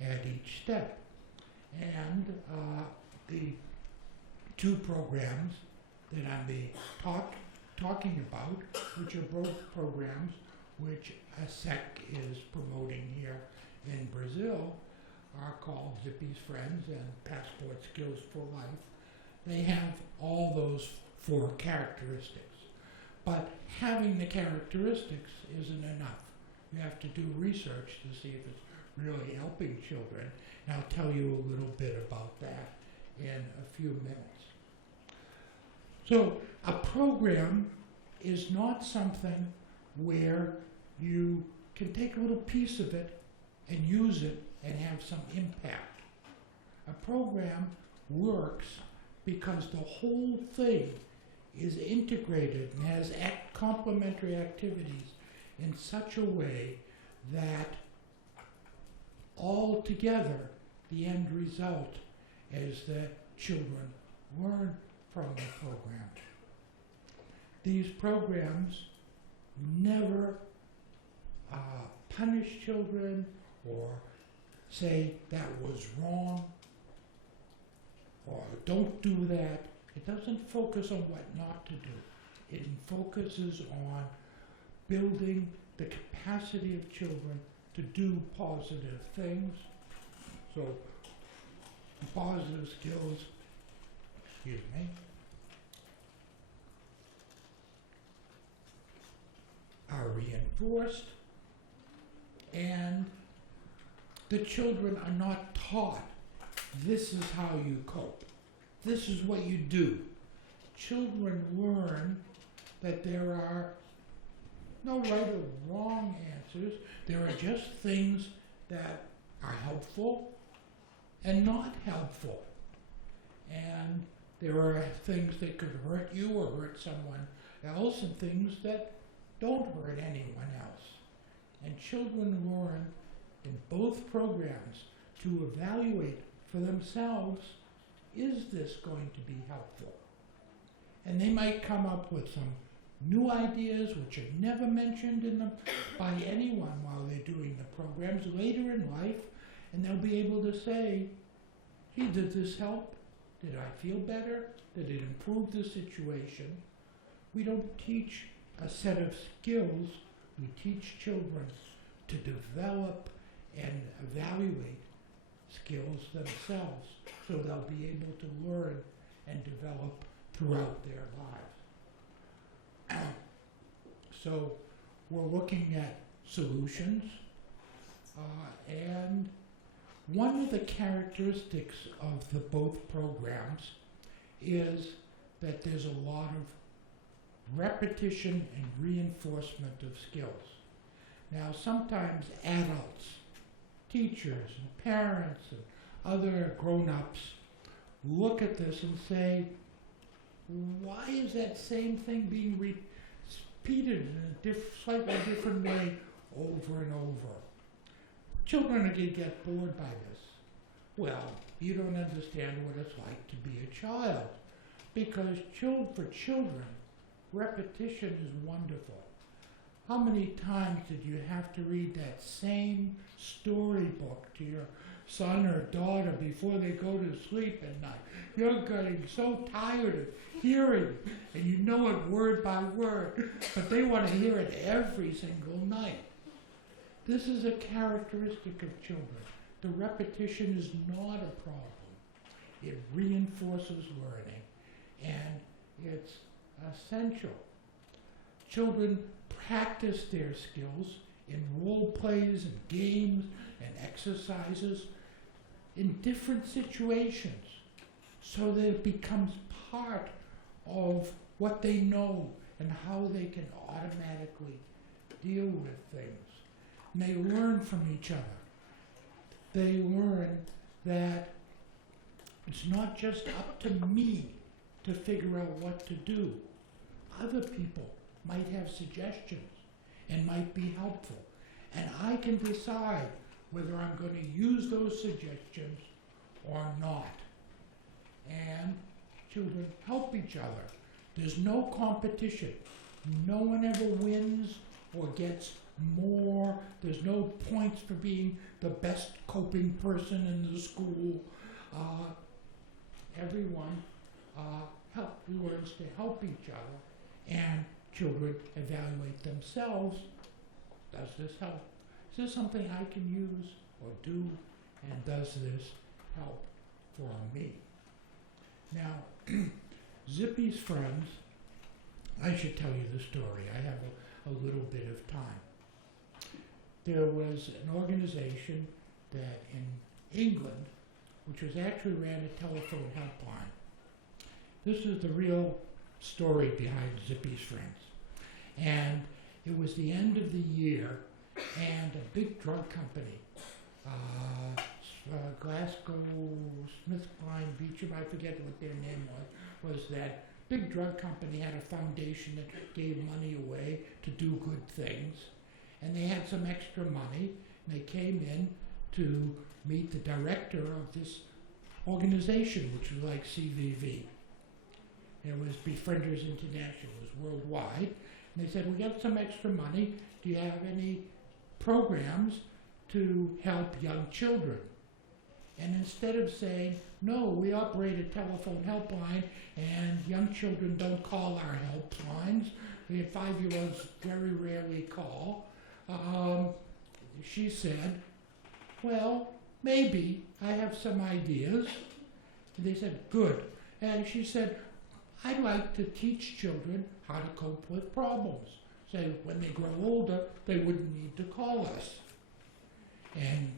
at each step. And the two programs that I'm talking about, which are both programs which ASEC is promoting here in Brazil, are called Zippy's Friends and Passport Skills for Life. They have all those 4 characteristics. But having the characteristics isn't enough. You have to do research to see if it's really helping children. And I'll tell you a little bit about that in a few minutes. So a program is not something where you can take a little piece of it and use it and have some impact. A program works because the whole thing is integrated and has complementary activities in such a way that all together the end result is that children learn from the program. These programs never punish children or say that was wrong or don't do that. It doesn't focus on what not to do. It focuses on building the capacity of children to do positive things. So positive skills, excuse me, are reinforced, and the children are not taught this is how you cope. This is what you do. Children learn that there are no right or wrong answers. There are just things that are helpful and not helpful. And there are things that could hurt you or hurt someone else and things that don't hurt anyone else. And children learn in both programs to evaluate for themselves, is this going to be helpful? And they might come up with some new ideas which are never mentioned in them by anyone while they're doing the programs later in life, and they'll be able to say, gee, did this help? Did I feel better? Did it improve the situation? We don't teach a set of skills. We teach children to develop and evaluate skills themselves so they'll be able to learn and develop throughout their lives. So we're looking at solutions, and one of the characteristics of the both programs is that there's a lot of repetition and reinforcement of skills. Now sometimes adults, teachers and parents and other grown-ups look at this and say, why is that same thing being repeated in a slightly different way over and over? Children are going to get bored by this. Well, you don't understand what it's like to be a child, because for children, repetition is wonderful. How many times did you have to read that same storybook to your son or daughter before they go to sleep at night? You're getting so tired of hearing it, and you know it word by word, but they want to hear it every single night. This is a characteristic of children. The repetition is not a problem. It reinforces learning, and it's essential. Children practice their skills in role plays and games and exercises in different situations so that it becomes part of what they know and how they can automatically deal with things. And they learn from each other. They learn that it's not just up to me to figure out what to do. Other people might have suggestions and might be helpful. And I can decide whether I'm going to use those suggestions or not. And children help each other. There's no competition. No one ever wins or gets more. There's no points for being the best coping person in the school. Everyone learns to help each other, and children evaluate themselves. Does this help? Is this something I can use or do? And does this help for me? Now, Zippy's friends, I should tell you the story. I have a little bit of time. There was an organization that in England, which was actually ran a telephone helpline. This is the real story behind Zippy's friends. And it was the end of the year, and a big drug company, Glasgow, Smith, Beecham, I forget what their name was that big drug company had a foundation that gave money away to do good things. And they had some extra money, and they came in to meet the director of this organization, which was like CVV. It was Befrienders International, it was worldwide. And they said, we got some extra money. Do you have any programs to help young children? And instead of saying, no, we operate a telephone helpline and young children don't call our helplines, we have 5-year-olds very rarely call, she said, well, maybe I have some ideas. And they said, good. And she said, I'd like to teach children how to cope with problems. So when they grow older, they wouldn't need to call us. And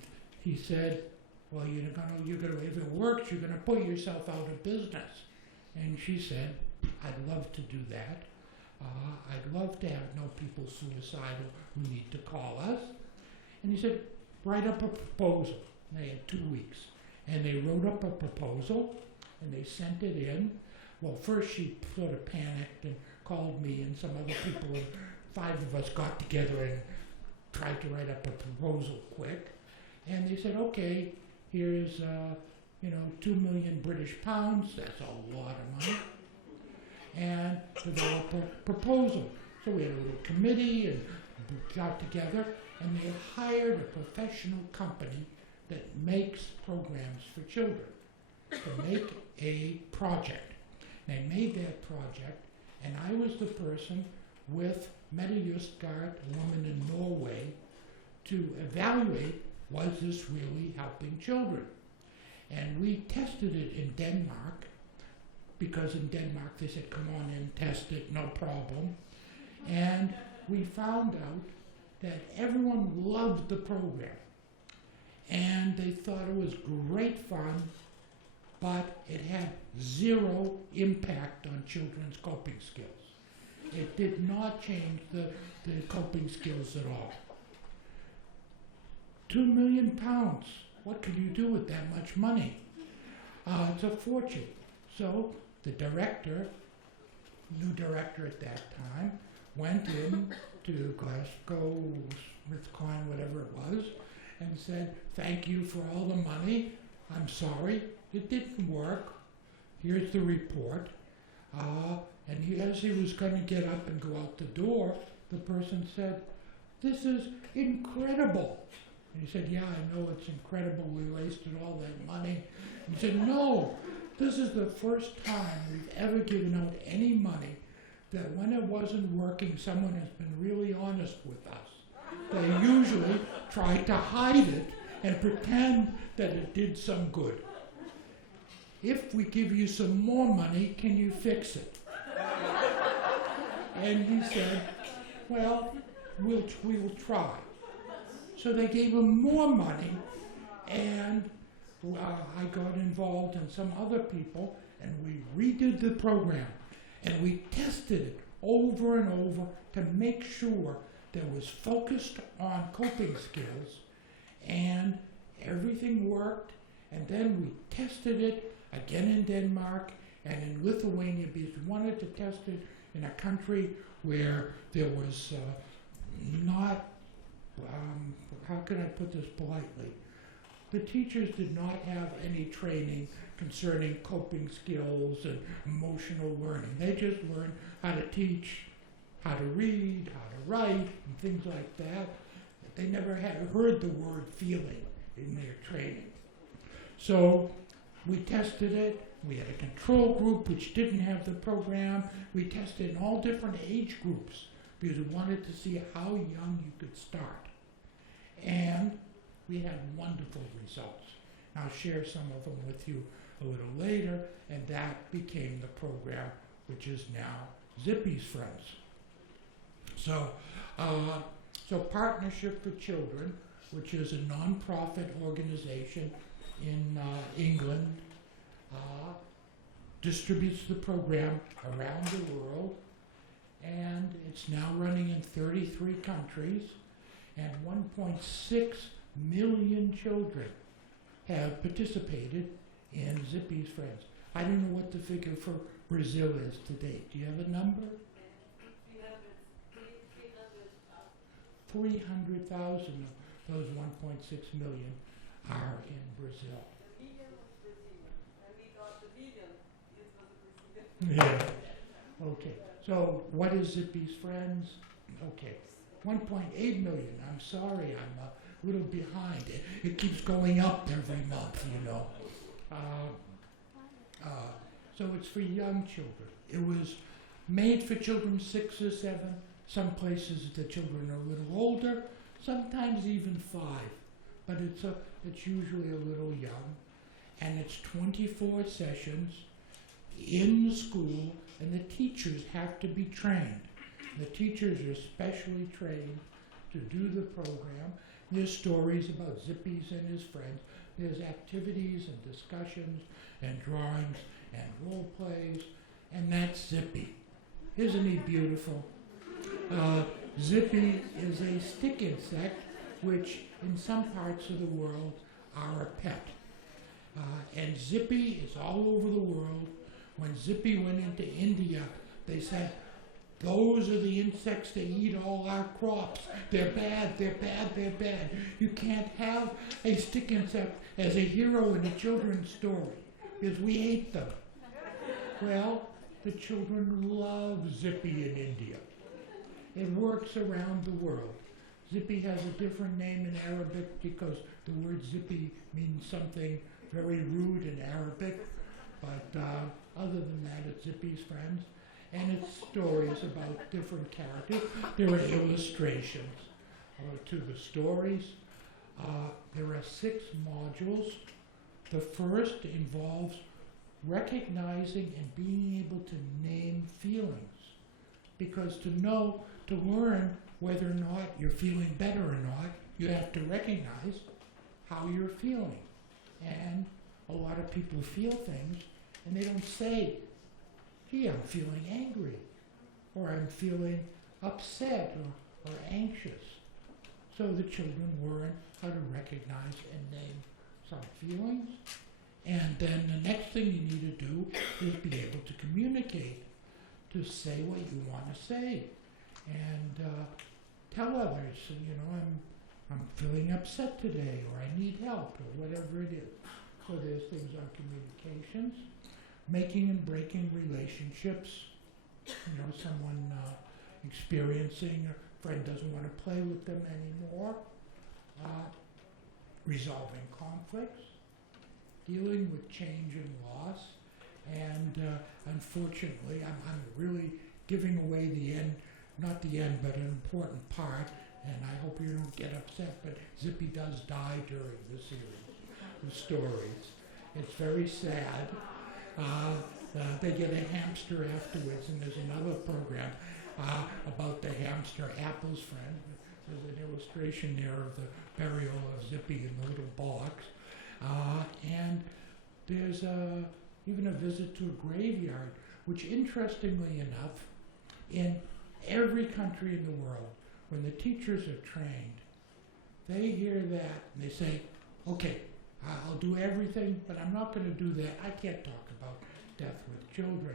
he said, well, you're gonna, if it works, you're gonna put yourself out of business. And she said, I'd love to do that. I'd love to have no people suicidal who need to call us. And he said, write up a proposal. And they had 2 weeks. And they wrote up a proposal, and they sent it in. Well, first she sort of panicked and called me and some other people, and 5 of us got together and tried to write up a proposal quick. And they said, okay, here's 2 million British pounds, that's a lot of money, and develop a proposal. So we had a little committee and got together, and they hired a professional company that makes programs for children to make a project. They made that project, and I was the person with Mette Justgaard, a woman in Norway, to evaluate, was this really helping children? And we tested it in Denmark, because in Denmark they said, come on in, test it, no problem. And we found out that everyone loved the program. And they thought it was great fun, but it had zero impact on children's coping skills. It did not change the coping skills at all. 2 million pounds. What can you do with that much money? It's a fortune. So the director, new director at that time, went in to Glasgow, SmithKline, whatever it was, and said, thank you for all the money. I'm sorry, it didn't work. Here's the report. And as he was going to get up and go out the door, the person said, this is incredible. And he said, yeah, I know it's incredible. We wasted all that money. And he said, no, this is the first time we've ever given out any money that when it wasn't working, someone has been really honest with us. They usually try to hide it and pretend that it did some good. If we give you some more money, can you fix it? And he said, well, we will try. So they gave him more money, and I got involved and some other people, and we redid the program. And we tested it over and over to make sure that it was focused on coping skills, and everything worked. And then we tested it again in Denmark and in Lithuania, because we wanted to test it in a country where there was not, how can I put this politely? The teachers did not have any training concerning coping skills and emotional learning. They just learned how to teach how to read, how to write, and things like that. They never had heard the word feeling in their training. So we tested it. We had a control group which didn't have the program. We tested in all different age groups because we wanted to see how young you could start. And we had wonderful results. I'll share some of them with you a little later, and that became the program which is now Zippy's Friends. So, Partnership for Children, which is a non-profit organization in England, distributes the program around the world, and it's now running in 33 countries, and 1.6 million children have participated in Zippy's Friends. I don't know what the figure for Brazil is to date. Do you have a number? 300,000 of those 1.6 million are in Brazil. Yeah. Okay. So what is Zippy's Friends? Okay. 1.8 million. I'm sorry, I'm a little behind. It keeps going up every month, you know. So it's for young children. It was made for children 6 or 7. Some places the children are a little older, sometimes even 5. But it's usually a little young. And it's 24 sessions in the school, and the teachers have to be trained. The teachers are specially trained to do the program. There's stories about Zippy's and his friends. There's activities and discussions and drawings and role plays, and that's Zippy. Isn't he beautiful? Zippy is a stick insect, which in some parts of the world are a pet. And Zippy is all over the world. When Zippy went into India, they said, those are the insects that eat all our crops. They're bad, they're bad, they're bad. You can't have a stick insect as a hero in a children's story, because we hate them. Well, the children love Zippy in India. It works around the world. Zippy has a different name in Arabic because the word Zippy means something very rude in Arabic, but other than that, it's Zippy's Friends. And it's stories about different characters. There are illustrations to the stories. There are 6 modules. The first involves recognizing and being able to name feelings. Because to learn whether or not you're feeling better or not, you have to recognize how you're feeling. And a lot of people feel things, and they don't say, gee, I'm feeling angry, or I'm feeling upset or anxious. So the children learn how to recognize and name some feelings. And then the next thing you need to do is be able to communicate, to say what you want to say, and tell others, you know, I'm feeling upset today, or I need help, or whatever it is. So there's things on communications. Making and breaking relationships, you know, someone experiencing, a friend doesn't want to play with them anymore, resolving conflicts, dealing with change and loss, and unfortunately, I'm really giving away the end, not the end, but an important part, and I hope you don't get upset, but Zippy does die during the series, the stories. It's very sad. They get a hamster afterwards, and there's another program about the hamster, Apple's friend. There's an illustration there of the burial of Zippy in the little box. And there's even a visit to a graveyard, which interestingly enough, in every country in the world, when the teachers are trained, they hear that and they say, okay, I'll do everything, but I'm not going to do that. I can't talk about death with children.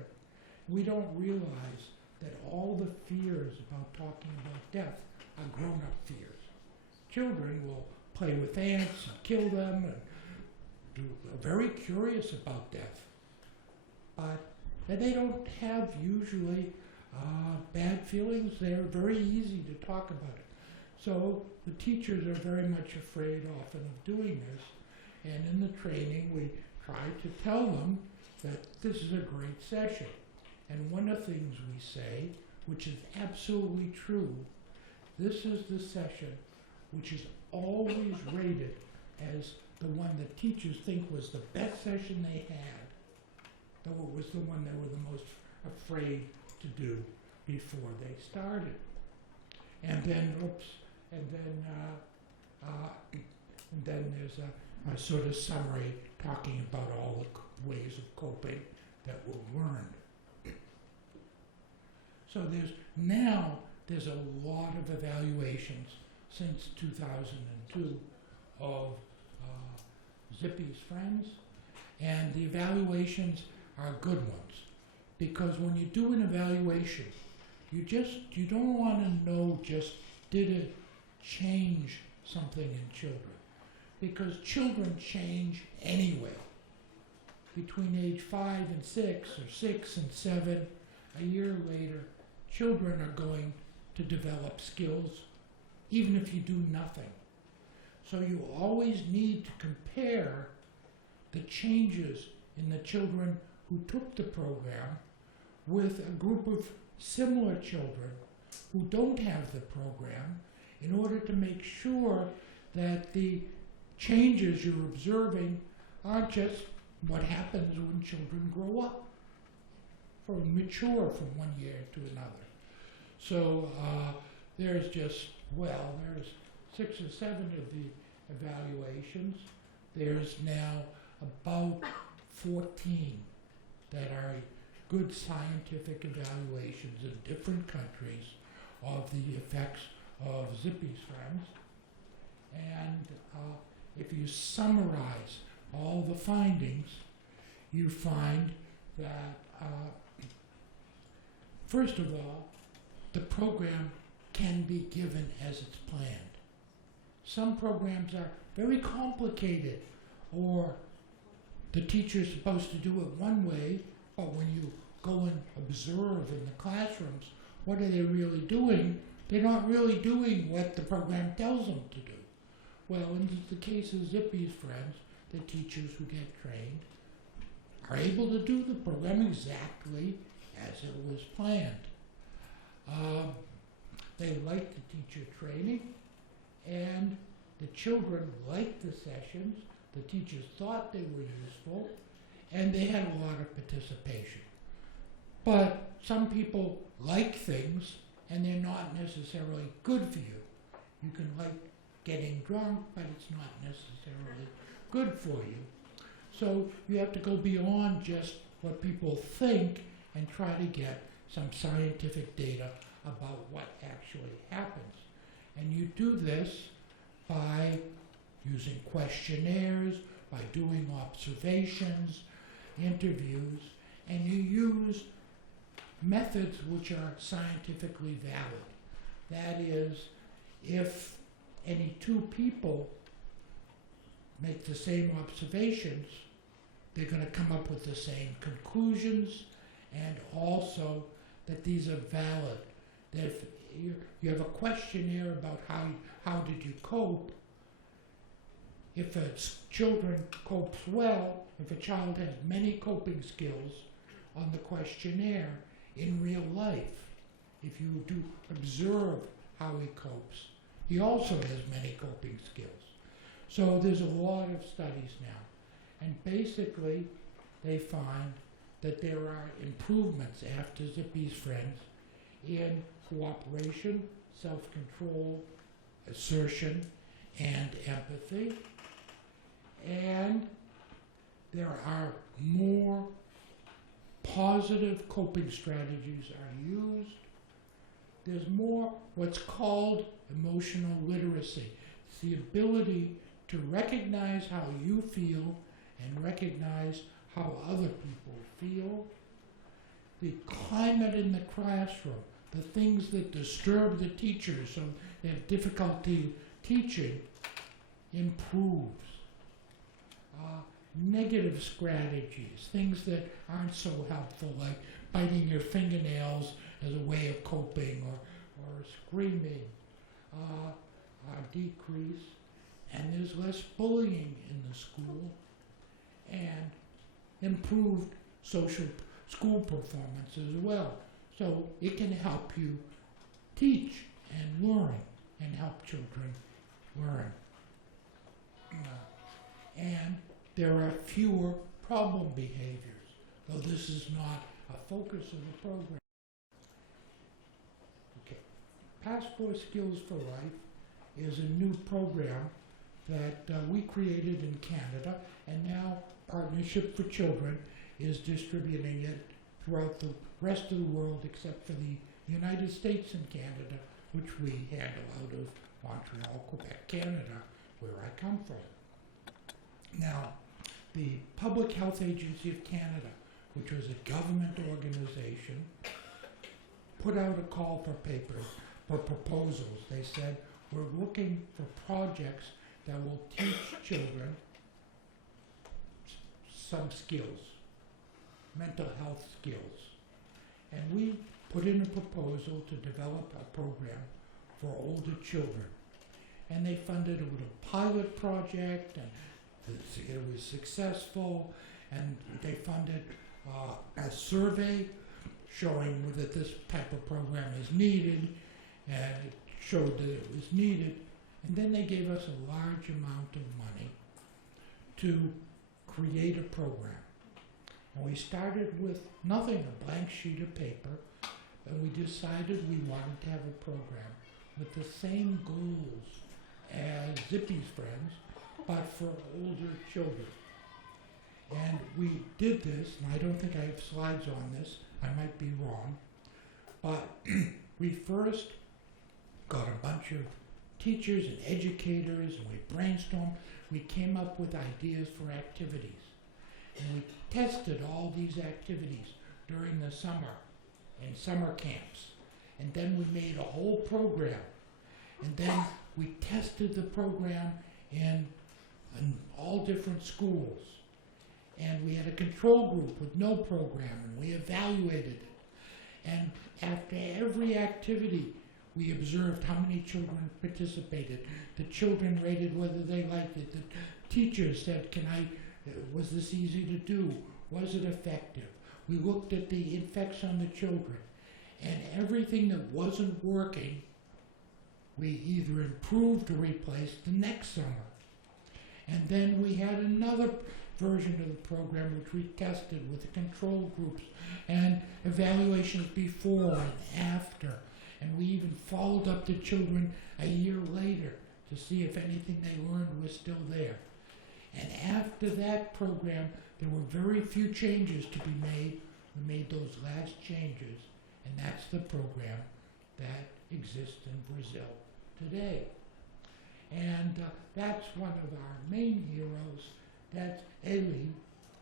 We don't realize that all the fears about talking about death are grown-up fears. Children will play with ants and kill them and are very curious about death. But they don't have usually Bad feelings, they're very easy to talk about it. So the teachers are very much afraid often of doing this. And in the training, we try to tell them that this is a great session. And one of the things we say, which is absolutely true, this is the session which is always rated as the one that teachers think was the best session they had, though it was the one they were the most afraid to do before they started. And then, and then there's a sort of summary talking about all the ways of coping that were learned. So there's a lot of evaluations since 2002 of Zippy's Friends, and the evaluations are good ones, because when you do an evaluation, you don't want to know just did it change something in children, because children change anyway. Between age 5 and 6, or 6 and 7, a year later, children are going to develop skills, even if you do nothing. So you always need to compare the changes in the children who took the program with a group of similar children who don't have the program, in order to make sure that the changes you're observing aren't just what happens when children grow up, or mature from one year to another. So there's 6 or 7 of the evaluations. There's now about 14 that are good scientific evaluations in different countries of the effects of Zippy's Friends. And if you summarize all the findings, you find that, first of all, the program can be given as it's planned. Some programs are very complicated, or the teacher's supposed to do it one way, but when you go and observe in the classrooms, what are they really doing? They're not really doing what the program tells them to do. Well, in the case of Zippy's Friends, the teachers who get trained are able to do the program exactly as it was planned. They like the teacher training, and the children liked the sessions. The teachers thought they were useful, and they had a lot of participation. But some people like things, and they're not necessarily good for you. You can like getting drunk, but it's not necessarily good for you. So you have to go beyond just what people think and try to get some scientific data about what actually happens. And you do this by using questionnaires, by doing observations, interviews, and you use methods which are scientifically valid. That is, if any 2 people make the same observations, they're going to come up with the same conclusions, and also that these are valid. That if you have a questionnaire about how did you cope, if children copes well, if a child has many coping skills on the questionnaire in real life, if you do observe how he copes, he also has many coping skills. So there's a lot of studies now. And basically, they find that there are improvements after Zippy's Friends in cooperation, self-control, assertion, and empathy. And there are more positive coping strategies are used. There's more what's called emotional literacy. It's the ability to recognize how you feel and recognize how other people feel. The climate in the classroom, the things that disturb the teachers so they have difficulty teaching, improves. Negative strategies, things that aren't so helpful, like biting your fingernails as a way of coping, or screaming decrease, and there's less bullying in the school, and improved school performance as well. So it can help you teach and learn and help children learn. And there are fewer problem behaviors, though this is not a focus of the program. Okay. Passport Skills for Life is a new program that we created in Canada, and now Partnership for Children is distributing it throughout the rest of the world except for the United States and Canada, which we handle out of Montreal, Quebec, Canada, where I come from. Now, the Public Health Agency of Canada, which was a government organization, put out a call for proposals. They said, we're looking for projects that will teach children some skills, mental health skills. And we put in a proposal to develop a program for older children. And they funded it with a pilot project, and it was successful, and they funded a survey showing that this type of program is needed, and it showed that it was needed. And then they gave us a large amount of money to create a program. And we started with nothing, a blank sheet of paper, and we decided we wanted to have a program with the same goals as Zippy's Friends, but for older children. And we did this, and I don't think I have slides on this, I might be wrong, but we first got a bunch of teachers and educators, and we brainstormed. We came up with ideas for activities. And we tested all these activities during the summer in summer camps. And then we made a whole program. And then we tested the program in all different schools. And we had a control group with no program, and we evaluated it. And after every activity, we observed how many children participated. The children rated whether they liked it. The teachers said, was this easy to do? Was it effective? We looked at the effects on the children. And everything that wasn't working, we either improved or replaced the next summer. And then we had another version of the program which we tested with the control groups and evaluations before and after. And we even followed up the children a year later to see if anything they learned was still there. And after that program, there were very few changes to be made. We made those last changes, and that's the program that exists in Brazil today. And that's one of our main heroes. That's Eli.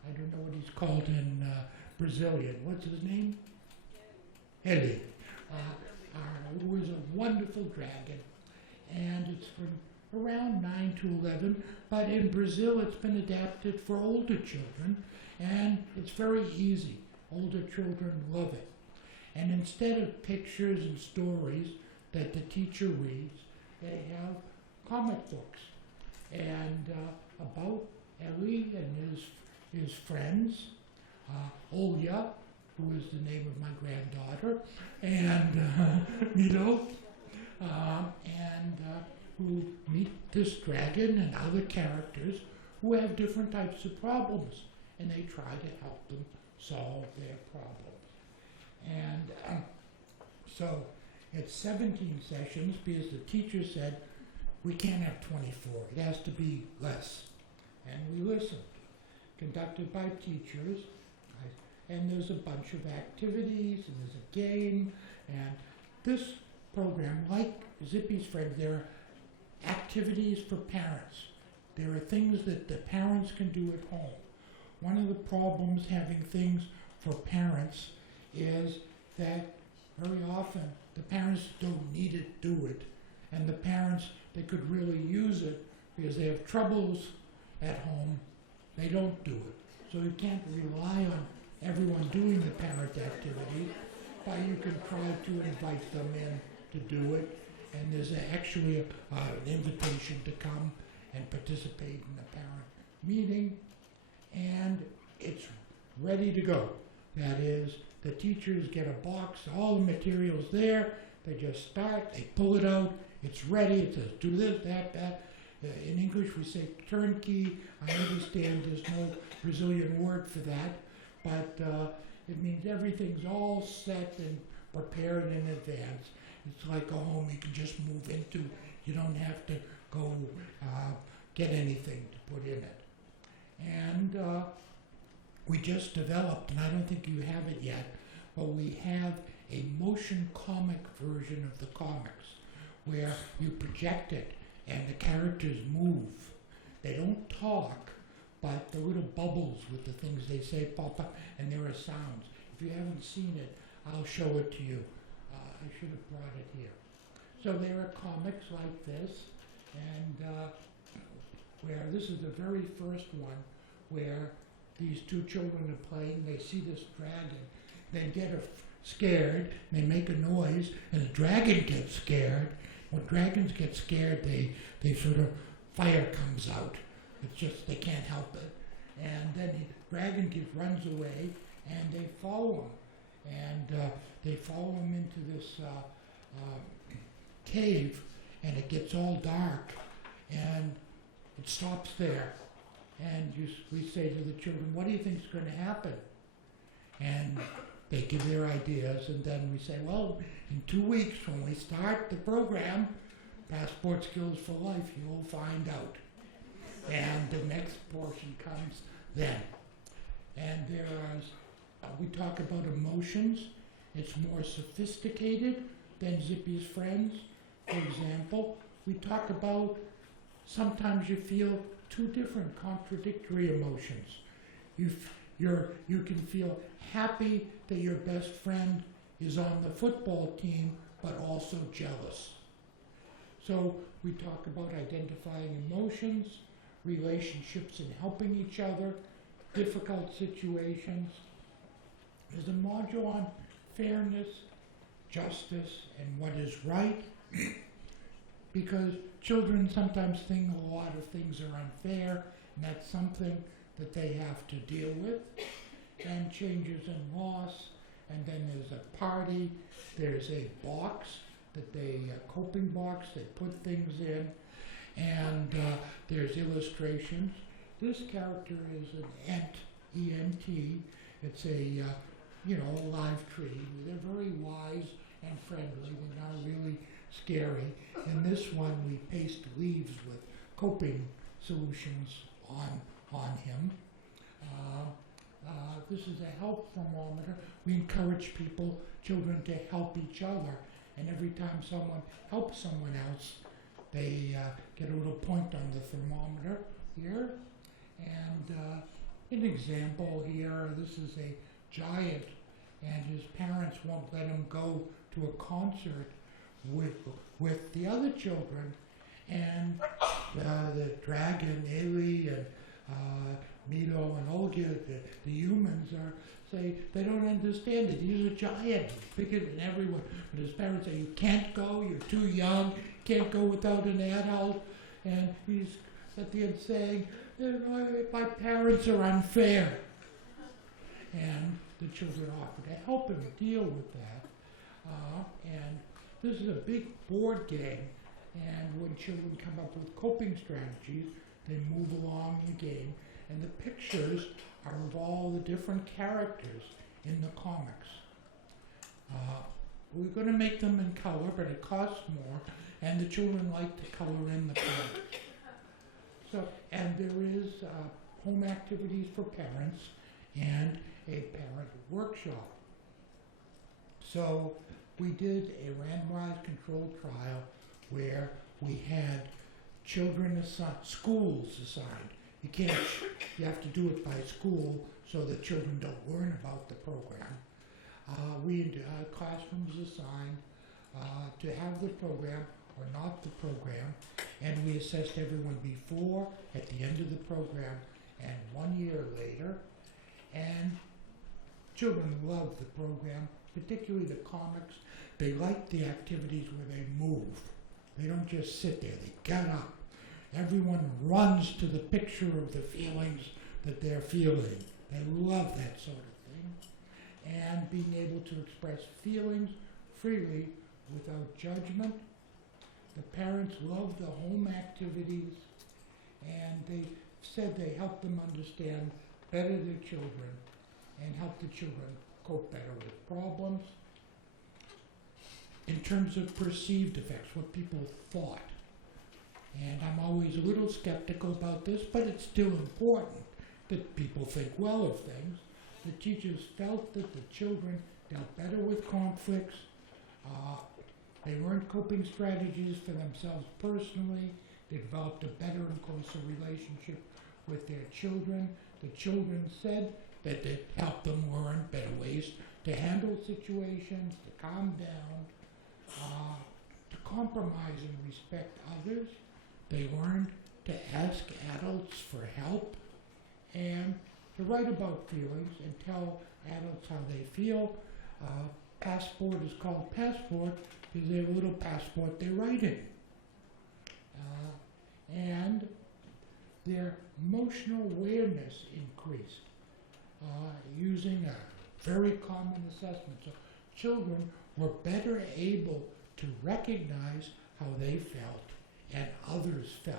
I don't know what he's called in Brazilian. What's his name? Eli. Who is a wonderful dragon. And it's from around 9 to 11, but in Brazil it's been adapted for older children, and it's very easy. Older children love it. And instead of pictures and stories that the teacher reads, they have comic books. And about Eli and his friends, Olya, who is the name of my granddaughter, and who meet this dragon and other characters who have different types of problems, and they try to help them solve their problems. And so it's 17 sessions because the teacher said we can't have 24, it has to be less. And we listened, conducted by teachers, and there's a bunch of activities, and there's a game, and this program, like Zippy's Friends, there are activities for parents. There are things that the parents can do at home. One of the problems having things for parents is that very often the parents don't need it, do it, and the parents, they could really use it because they have troubles at home, they don't do it. So you can't rely on everyone doing the parent activity. but you can try to invite them in to do it. And there's actually an invitation to come and participate in the parent meeting, and it's ready to go. That is, the teachers get a box, all the materials there, they just start, they pull it out, it's ready, it says do this, that. In English we say turnkey. I understand there's no Brazilian word for that, but it means everything's all set and prepared in advance. It's like a home you can just move into. You don't have to go get anything to put in it. And we just developed, and I don't think you have it yet, but we have a motion comic version of the comics where you project it and the characters move. They don't talk, but the little bubbles with the things they say pop up, and there are sounds. If you haven't seen it, I'll show it to you. I should have brought it here. So there are comics like this, and where this is the very first one, where these two children are playing, they see this dragon, they get scared, they make a noise, and the dragon gets scared. When dragons get scared, they sort of, fire comes out. It's just, they can't help it. And then the dragon runs away, and they follow him. And they follow him into this cave, and it gets all dark, and it stops there. And we say to the children, what do you think is going to happen? And they give their ideas, and then we say, well, in 2 weeks when we start the program, Passport Skills for Life, you'll find out. And the next portion comes then. And there are, we talk about emotions. It's more sophisticated than Zippy's Friends. For example, we talk about sometimes you feel two different contradictory emotions. You can feel happy that your best friend is on the football team, but also jealous. So we talk about identifying emotions, relationships and helping each other, difficult situations. There's a module on fairness, justice, and what is right, because children sometimes think a lot of things are unfair, and that's something that they have to deal with. And changes in loss, and then there's a party, there's a box, a coping box, they put things in, and there's illustrations. This character is an ent, E-N-T. It's a, live tree. They're very wise and friendly. They're not really scary. In this one, we paste leaves with coping solutions on him. This is a help thermometer. We encourage children to help each other. And every time someone helps someone else, they get a little point on the thermometer here. And an example here, this is a giant, and his parents won't let him go to a concert with the other children. And the dragon, Eli, and Mito and Olga, the humans say they don't understand it. He's a giant, bigger than everyone. But his parents say, you can't go, you're too young, can't go without an adult. And he's at the end saying, my parents are unfair. And the children offer to help him deal with that. And this is a big board game. And when children come up with coping strategies, they move along the game. And the pictures are of all the different characters in the comics. We're going to make them in color, but it costs more, and the children like to color in the comics. So, and there is home activities for parents and a parent workshop. So we did a randomized controlled trial where we had children assigned, schools assigned. You have to do it by school so that children don't learn about the program. We had classrooms assigned to have the program or not the program, and we assessed everyone before, at the end of the program, and 1 year later. And children loved the program. particularly the comics, they like the activities where they move. They don't just sit there, they get up. Everyone runs to the picture of the feelings that they're feeling. They love that sort of thing. And being able to express feelings freely without judgment. The parents love the home activities, and they said they help them understand better their children and help the children cope better with problems. In terms of perceived effects, what people thought. And I'm always a little skeptical about this, but it's still important that people think well of things. The teachers felt that the children dealt better with conflicts. They learned coping strategies for themselves personally. They developed a better and closer relationship with their children. The children said that it helped them learn better ways to handle situations, to calm down, to compromise and respect others. They learned to ask adults for help and to write about feelings and tell adults how they feel. Passport is called Passport because they have a little passport they write in. And their emotional awareness increased using a very common assessment. So children were better able to recognize how they felt and others felt.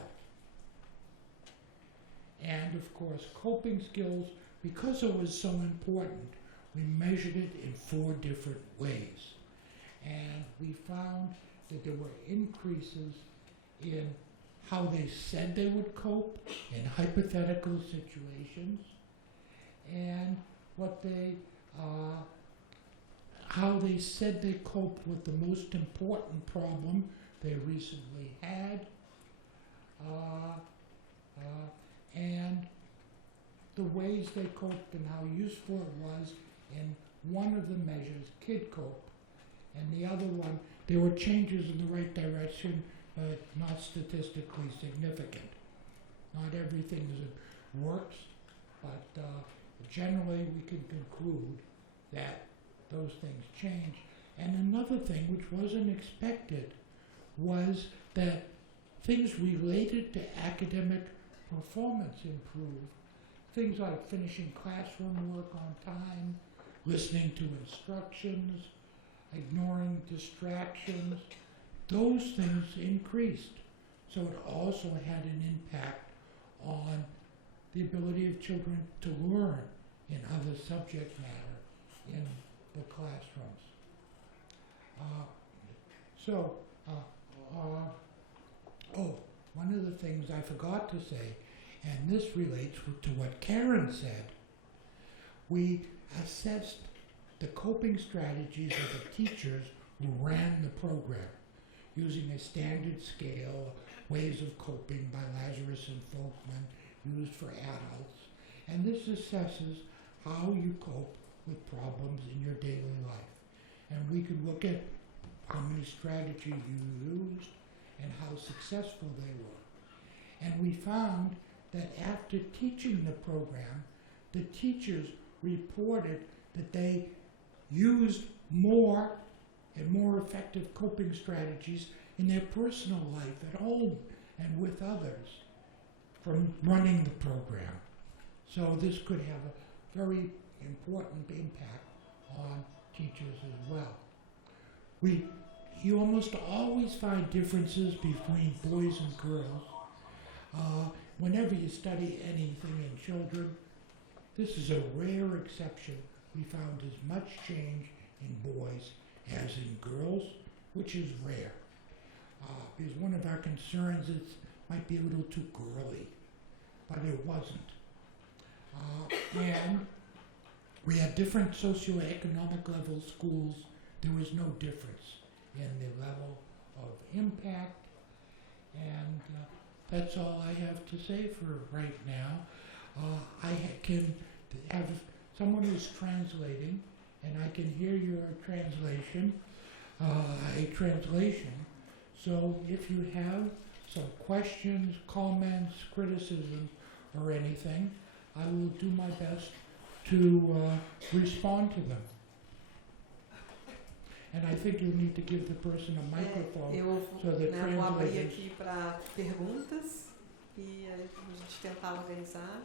And of course, coping skills, because it was so important, we measured it in 4 different ways. And we found that there were increases in how they said they would cope in hypothetical situations, and what they, how they said they coped with the most important problem they recently had, and the ways they coped and how useful it was in one of the measures, Kid Cope, and the other one, there were changes in the right direction, but not statistically significant. Not everything works, but generally we can conclude that those things change. And another thing which wasn't expected was that things related to academic performance improved. Things like finishing classroom work on time, listening to instructions, ignoring distractions, those things increased. So it also had an impact on the ability of children to learn in other subject matter in the classrooms. One of the things I forgot to say, and this relates to what Karen said, we assessed the coping strategies of the teachers who ran the program using a standard scale, Ways of Coping by Lazarus and Folkman, used for adults. And this assesses how you cope with problems in your daily life. And we could look at how many strategies you used and how successful they were. And we found that after teaching the program, the teachers reported that they used more and more effective coping strategies in their personal life at home and with others from running the program. So this could have a very important impact on teachers as well. You almost always find differences between boys and girls. Whenever you study anything in children, this is a rare exception. We found as much change in boys as in girls, which is rare. Because one of our concerns is it might be a little too girly, but it wasn't. And we had different socioeconomic level schools. There was no difference in the level of impact. And that's all I have to say for right now. I can have someone who's translating, and I can hear your translation, a translation. So if you have some questions, comments, criticisms, or anything, I will do my best to respond to them. And I think you need to give the person a microphone Eu so the vou abrir translators. aqui para perguntas e a gente tentar organizar.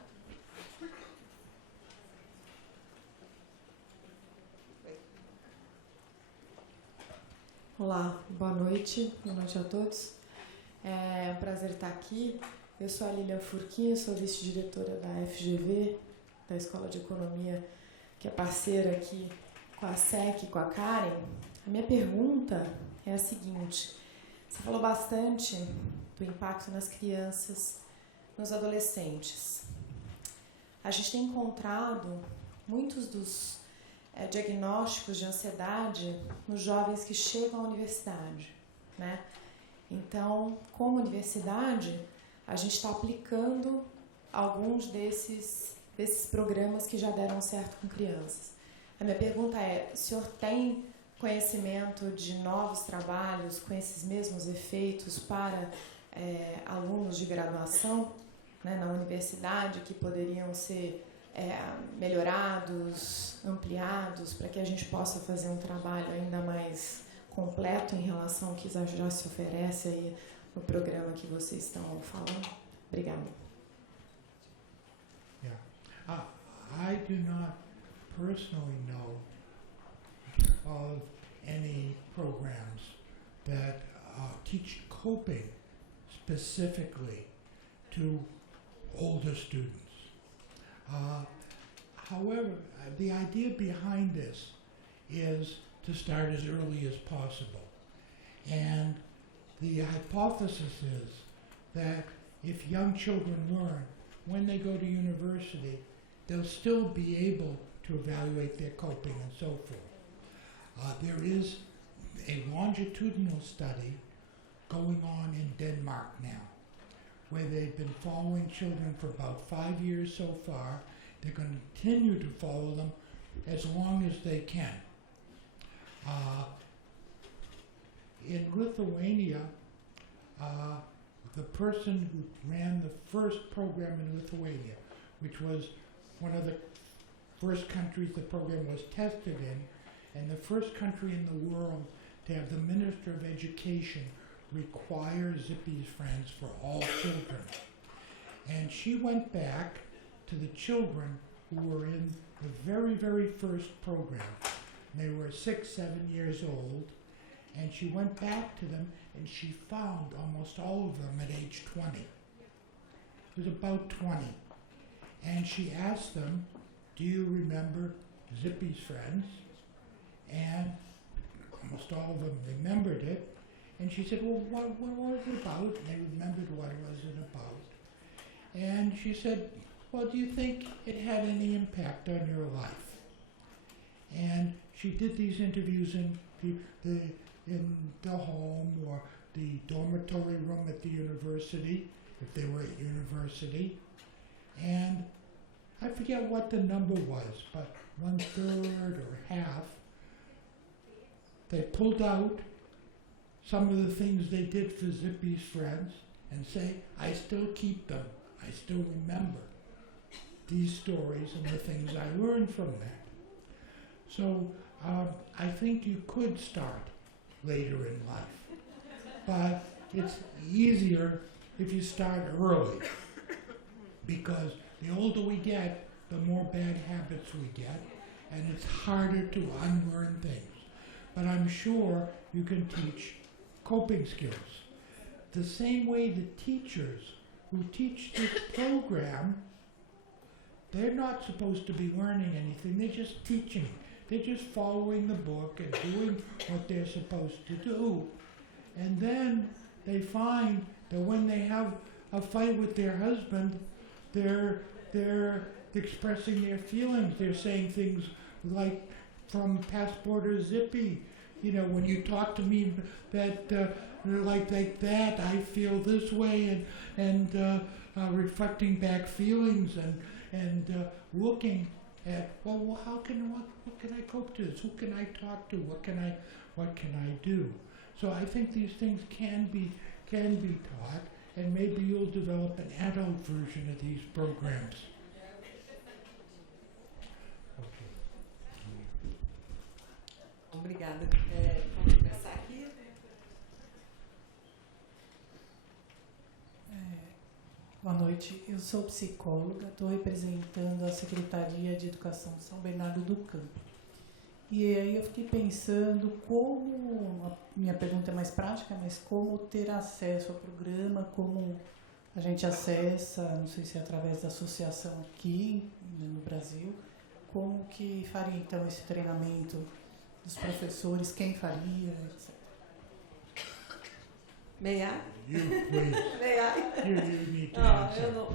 Olá, boa noite a todos. É um prazer estar aqui. Eu sou a Lilian Furquinha, sou vice-diretora da FGV, da Escola de Economia, que é parceira aqui com a SEC e com a Karen. A minha pergunta é a seguinte: você falou bastante do impacto nas crianças, nos adolescentes. A gente tem encontrado muitos dos diagnósticos de ansiedade nos jovens que chegam à universidade, né? Então, como universidade, a gente está aplicando alguns desses programas que já deram certo com crianças. A minha pergunta é: o senhor tem conhecimento de novos trabalhos com esses mesmos efeitos para alunos de graduação, né, na universidade, que poderiam ser melhorados, ampliados, para que a gente possa fazer um trabalho ainda mais completo em relação ao que já se oferece aí no programa que vocês estão falando? Obrigada. Yeah. I do not personally know of any programs that teach coping specifically to older students. However, the idea behind this is to start as early as possible. And the hypothesis is that if young children learn, when they go to university, they'll still be able to evaluate their coping and so forth. There is a longitudinal study going on in Denmark now, where they've been following children for about 5 years so far. They're going to continue to follow them as long as they can. In Lithuania, the person who ran the first program in Lithuania, which was one of the first countries the program was tested in, and the first country in the world to have the Minister of Education require Zippy's Friends for all children. And she went back to the children who were in the very, very first program. They were 6, 7 years old, and she went back to them and she found almost all of them at age 20. It was about 20. And she asked them, do you remember Zippy's Friends? And almost all of them remembered it. And she said, well, what was it about? And they remembered what it was about. And she said, well, do you think it had any impact on your life? And she did these interviews in the home or the dormitory room at the university, if they were at university. And I forget what the number was, but 1/3 or half, they pulled out some of the things they did for Zippy's Friends and say, I still keep them. I still remember these stories and the things I learned from that. So I think you could start later in life, but it's easier if you start early, because the older we get, the more bad habits we get, and it's harder to unlearn things. But I'm sure you can teach coping skills. The same way the teachers who teach this program, they're not supposed to be learning anything, they're just teaching. They're just following the book and doing what they're supposed to do. And then they find that when they have a fight with their husband, they're expressing their feelings. They're saying things like, from Passporter Zippy, you know, when you talk to me that like that, I feel this way, and reflecting back feelings and looking at, well, what can I cope to this? Who can I talk to? What can I do? So I think these things can be taught, and maybe you'll develop an adult version of these programs. Obrigada. Boa noite, eu sou psicóloga, estou representando a Secretaria de Educação de São Bernardo do Campo. E aí eu fiquei pensando como, a minha pergunta é mais prática, mas como ter acesso ao programa, como a gente acessa, não sei se é através da associação aqui no Brasil, como que faria então esse treinamento dos professores, quem faria, etc. May I? You, please. May I? You need to Não, answer. eu não.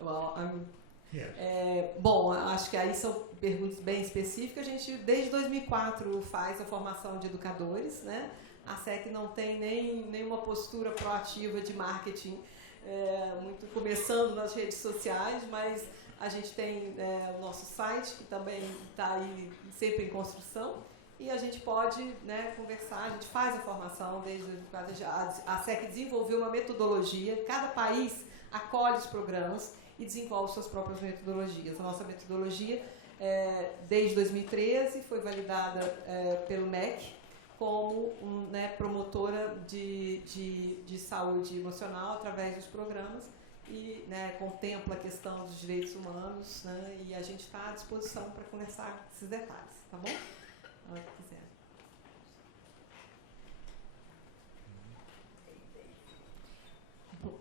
Well, Yes. bom, acho que aí são perguntas bem específicas. A gente, desde 2004, faz a formação de educadores, né? A SEC não tem nenhuma postura proativa de marketing, muito começando nas redes sociais, mas a gente tem o nosso site, que também está aí sempre em construção, e a gente pode, né, conversar, a gente faz a formação desde 2004. A SEC desenvolveu uma metodologia, cada país acolhe os programas e desenvolve suas próprias metodologias. A nossa metodologia, desde 2013, foi validada pelo MEC como promotora de saúde emocional através dos programas e, né, contempla a questão dos direitos humanos, né, e a gente está à disposição para conversar esses detalhes, tá bom? A hora que quiser.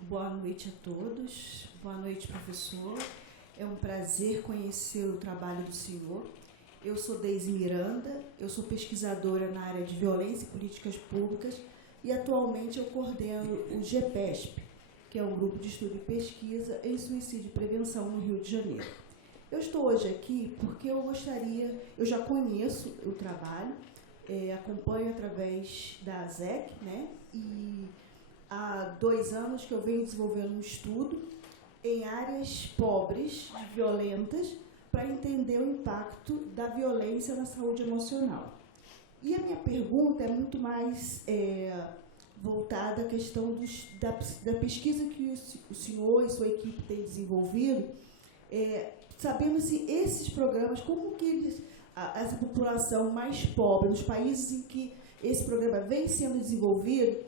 Boa noite a todos. Boa noite, professor. É um prazer conhecer o trabalho do senhor. Eu sou Deise Miranda, eu sou pesquisadora na área de violência e políticas públicas e atualmente eu coordeno o GPESP, que é um grupo de estudo e pesquisa em suicídio e prevenção no Rio de Janeiro. Eu estou hoje aqui porque eu já conheço o trabalho, acompanho através da ASEC, né, e há 2 anos que eu venho desenvolvendo um estudo em áreas pobres, violentas, para entender o impacto da violência na saúde emocional. E a minha pergunta é muito mais voltada à questão da pesquisa que o senhor e sua equipe têm desenvolvido, sabendo se esses programas, como que essa população mais pobre, nos países em que esse programa vem sendo desenvolvido,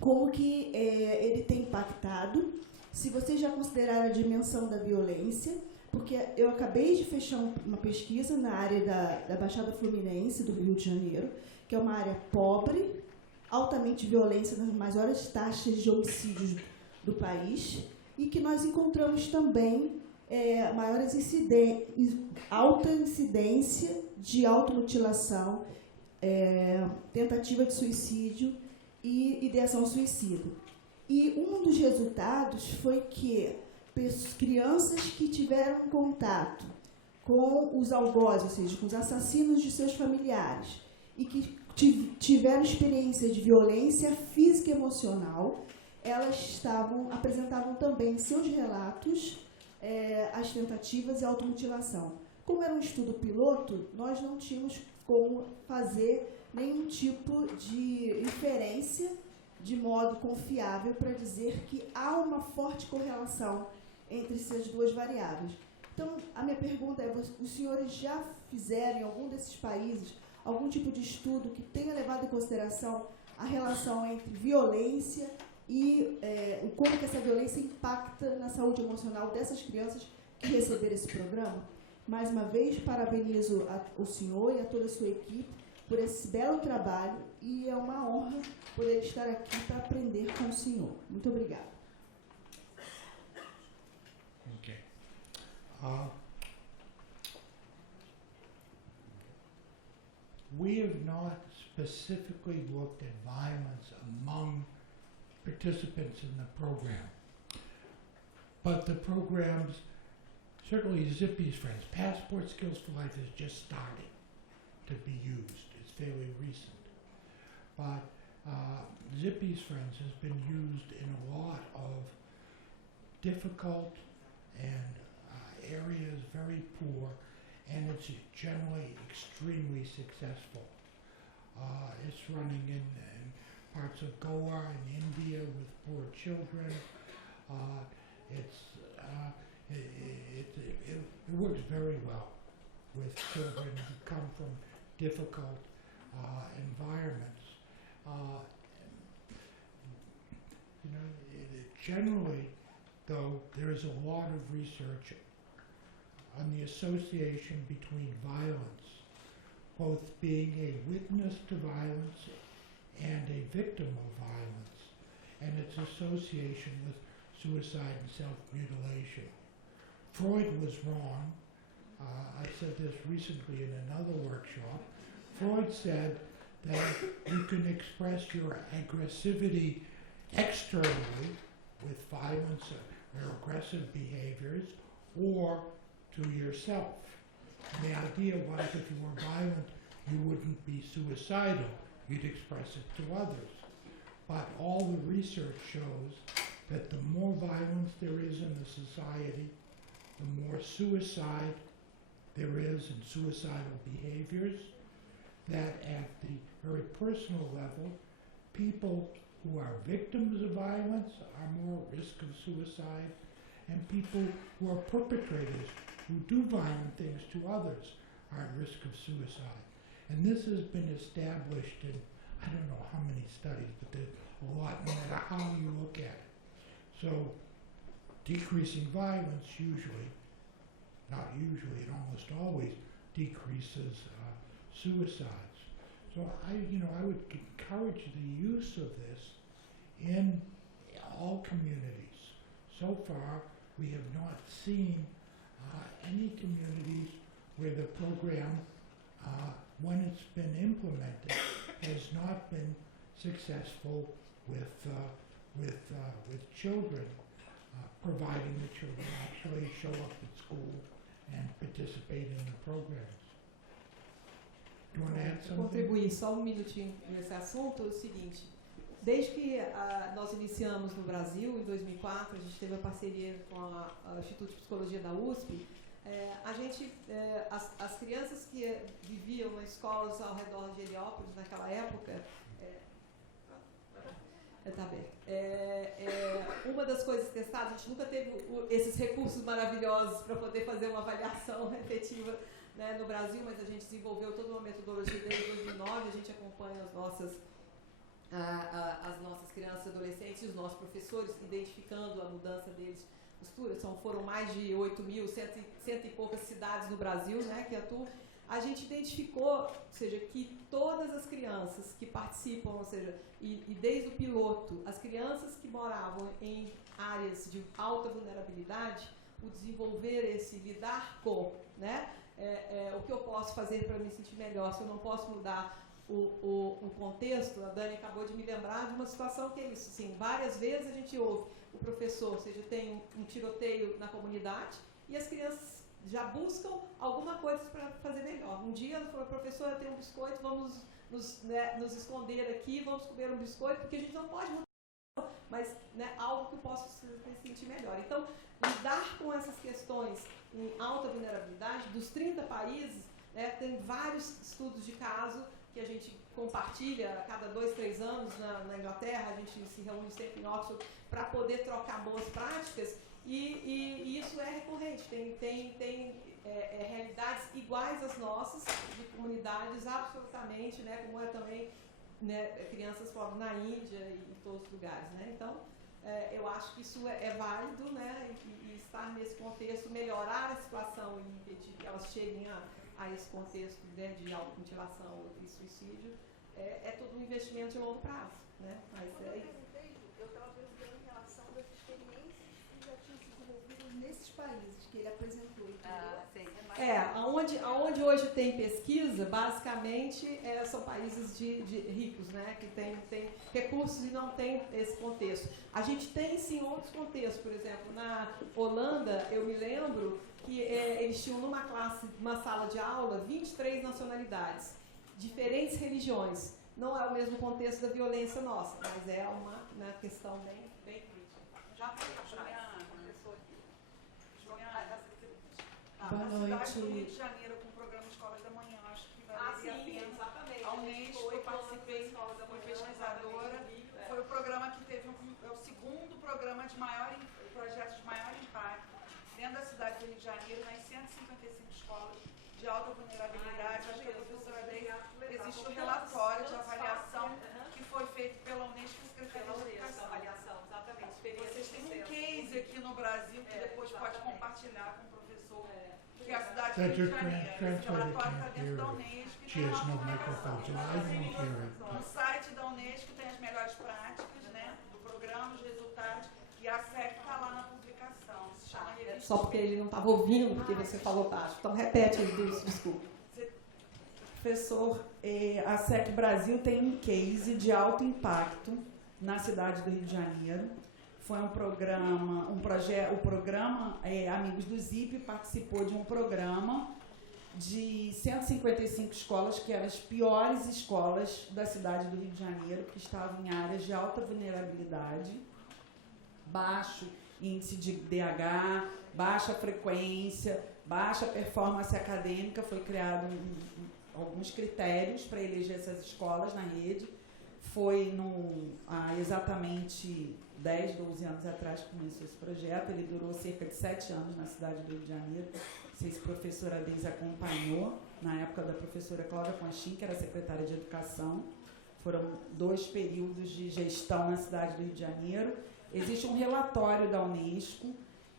como que ele tem impactado, se vocês já consideraram a dimensão da violência, porque eu acabei de fechar uma pesquisa na área da Baixada Fluminense, do Rio de Janeiro, que é uma área pobre, altamente violenta, nas maiores taxas de homicídios do país, e que nós encontramos também alta incidência de automutilação, tentativa de suicídio e ideação suicida. E um dos resultados foi que crianças que tiveram contato com os algozes, ou seja, com os assassinos de seus familiares, e que tiveram experiência de violência física e emocional, elas apresentavam também em seus relatos as tentativas e a automutilação. Como era um estudo piloto, nós não tínhamos como fazer nenhum tipo de inferência de modo confiável para dizer que há uma forte correlação entre essas duas variáveis. Então, a minha pergunta é, os senhores já fizeram em algum desses países algum tipo de estudo que tenha levado em consideração a relação entre violência e como que essa violência impacta na saúde emocional dessas crianças que receberam esse programa? Mais uma vez, parabenizo o senhor e a toda a sua equipe por esse belo trabalho e é uma honra poder estar aqui para aprender com o senhor. Muito obrigada. Okay. We have not specifically looked at violence among participants in the program. But the programs, certainly Zippy's Friends, Passport Skills for Life is just starting to be used. It's fairly recent. But Zippy's Friends has been used in a lot of difficult and areas very poor, and it's generally extremely successful. It's running in parts of Goa and India with poor children. It works very well with children who come from difficult environments. Generally, though, there is a lot of research on the association between violence, both being a witness to violence and a victim of violence, and its association with suicide and self-mutilation. Freud was wrong. I said this recently in another workshop. Freud said that you can express your aggressivity externally with violence or aggressive behaviors, or to yourself. And the idea was if you were violent, you wouldn't be suicidal. You'd express it to others. But all the research shows that the more violence there is in the society, the more suicide there is in suicidal behaviors, that at the very personal level, people who are victims of violence are more at risk of suicide, and people who are perpetrators who do violent things to others are at risk of suicide. And this has been established in, I don't know how many studies, but there's a lot, no matter how you look at it. So decreasing violence usually, not usually, it almost always decreases suicides. So I would encourage the use of this in all communities. So far, we have not seen any communities where the program, when it's been implemented, has not been successful with children, providing the children actually show up at school and participate in the programs. Do you want to add something? Contribuir só minutinho nesse assunto, é o seguinte. Desde que nós iniciamos no Brasil, em 2004, a gente teve a parceria com o Instituto de Psicologia da USP, as crianças que viviam nas escolas ao redor de Heliópolis naquela época, uma das coisas testadas, a gente nunca teve esses recursos maravilhosos para poder fazer uma avaliação efetiva, né, no Brasil, mas a gente desenvolveu toda uma metodologia desde 2009, a gente acompanha as nossas crianças e adolescentes e os nossos professores, identificando a mudança deles. Foram mais de 8.000, cento e poucas cidades no Brasil, né, que atuam. A gente identificou, ou seja, que todas as crianças que participam, ou seja, e desde o piloto, as crianças que moravam em áreas de alta vulnerabilidade, o desenvolver esse lidar com, né, o que eu posso fazer para me sentir melhor, se eu não posso mudar o contexto. A Dani acabou de me lembrar de uma situação que é isso, sim, várias vezes a gente ouve o professor, ou seja, tem um tiroteio na comunidade e as crianças já buscam alguma coisa para fazer melhor. Um dia ela falou: professora, tem um biscoito, vamos nos esconder aqui, vamos comer um biscoito, porque a gente não pode mudar, mas, né, algo que eu possa se sentir melhor. Então, lidar com essas questões em alta vulnerabilidade, dos 30 países, né, tem vários estudos de caso que a gente compartilha a cada 2, 3 anos na Inglaterra. A gente se reúne sempre em Oxford para poder trocar boas práticas, e isso é recorrente. Tem realidades iguais às nossas, de comunidades absolutamente, né, como é também, né, crianças pobres na Índia e em todos os lugares, né. Então, eu acho que isso é válido, né, e estar nesse contexto, melhorar a situação e impedir que elas cheguem a esse contexto, né, de automutilação e suicídio, é todo um investimento de longo prazo, né? Mas eu estava perguntando em relação das experiências que já tinham se desenvolvido nesses países que ele apresentou. Aonde hoje tem pesquisa, basicamente são países de ricos, né, que tem recursos e não tem esse contexto. A gente tem sim outros contextos, por exemplo, na Holanda, eu me lembro que eles tinham numa classe, uma sala de aula, 23 nacionalidades, diferentes religiões. Não é o mesmo contexto da violência nossa, mas é uma questão bem crítica. Boa noite. Na cidade do Rio de Janeiro, com o programa Escolas da Manhã, acho que valeria a pena. Exatamente. A Unesco, eu participei, fui pesquisadora. Foi o programa que teve é o segundo programa de projetos de maior impacto dentro da cidade do Rio de Janeiro, nas 155 escolas de alta vulnerabilidade. Acho que a professora Deise, existe um relatório de avaliação que foi feito pela Unesco e Secretaria de Educação. Exatamente. Vocês têm um case aqui no Brasil, que depois pode compartilhar com o professor, que é a cidade That do Rio de your Janeiro. Esse translator relatório está can't dentro da hear Unesco it. e She tem has uma no publicação. microphone, so I don't hear it. No site da Unesco tem as melhores práticas, né, do programa, os resultados, e a SEC está lá na publicação. Se chama Revista. Só porque ele não estava ouvindo, porque você falou baixo. Então, repete aí, Dulce, desculpa. Professor, a SEC Brasil tem um case de alto impacto na cidade do Rio de Janeiro. Foi um programa, o programa Amigos do ZIP participou de um programa de 155 escolas, que eram as piores escolas da cidade do Rio de Janeiro, que estavam em áreas de alta vulnerabilidade, baixo índice de DH, baixa frequência, baixa performance acadêmica. Foi criado alguns critérios para eleger essas escolas na rede. Foi há exatamente 10, 12 anos atrás que começou esse projeto. Ele durou cerca de 7 anos na cidade do Rio de Janeiro. Não sei se a professora Deise acompanhou, na época da professora Cláudia Conchin, que era secretária de Educação. Foram 2 períodos de gestão na cidade do Rio de Janeiro. Existe um relatório da Unesco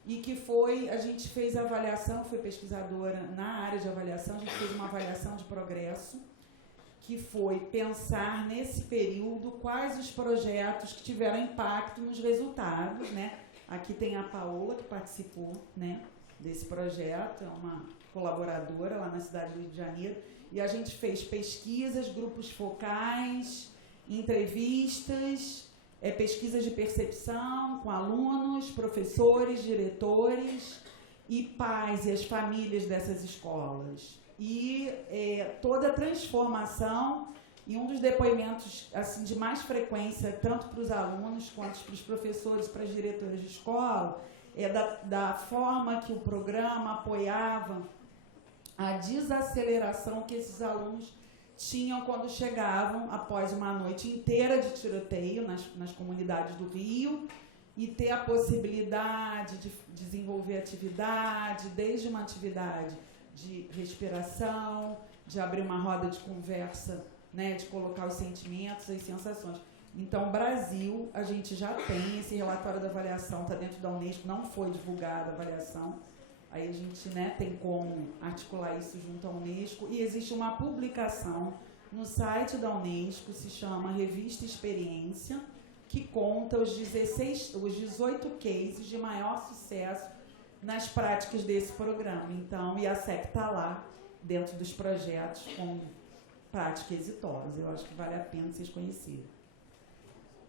e que a gente fez a avaliação, foi pesquisadora na área de avaliação, a gente fez uma avaliação de progresso, que foi pensar nesse período quais os projetos que tiveram impacto nos resultados, né? Aqui tem a Paola, que participou, né, desse projeto, é uma colaboradora lá na cidade do Rio de Janeiro, e a gente fez pesquisas, grupos focais, entrevistas, pesquisas de percepção com alunos, professores, diretores e pais e as famílias dessas escolas. E toda a transformação, e um dos depoimentos assim, de mais frequência, tanto para os alunos quanto para os professores, para as diretoras de escola, da forma que o programa apoiava a desaceleração que esses alunos tinham quando chegavam após uma noite inteira de tiroteio nas comunidades do Rio, e ter a possibilidade de desenvolver atividade, desde uma atividade de respiração, de abrir uma roda de conversa, né, de colocar os sentimentos, as sensações. Então, Brasil, a gente já tem esse relatório da avaliação, está dentro da Unesco, não foi divulgada a avaliação. Aí a gente, né, tem como articular isso junto à Unesco. E existe uma publicação no site da Unesco, se chama Revista Experiência, que conta os 18 cases de maior sucesso nas práticas desse programa. Então, e a SEC está lá, dentro dos projetos, com prática exitosa. Eu acho que vale a pena vocês conhecerem.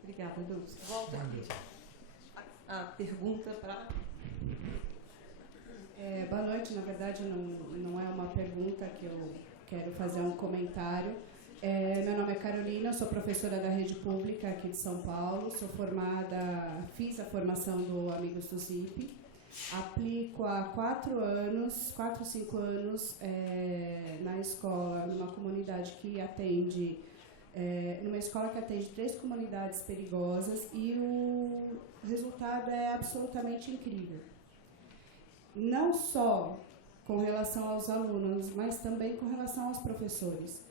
Obrigada, Dulce. Volta aqui. A pergunta para... boa noite. Na verdade, não é uma pergunta, que eu quero fazer um comentário. Meu nome é Carolina, sou professora da rede pública aqui de São Paulo, sou formada, fiz a formação do Amigos do ZIP, aplico há 4 ou 5 anos na escola, numa comunidade que atende, numa escola que atende 3 comunidades perigosas, e o resultado é absolutamente incrível. Não só com relação aos alunos, mas também com relação aos professores.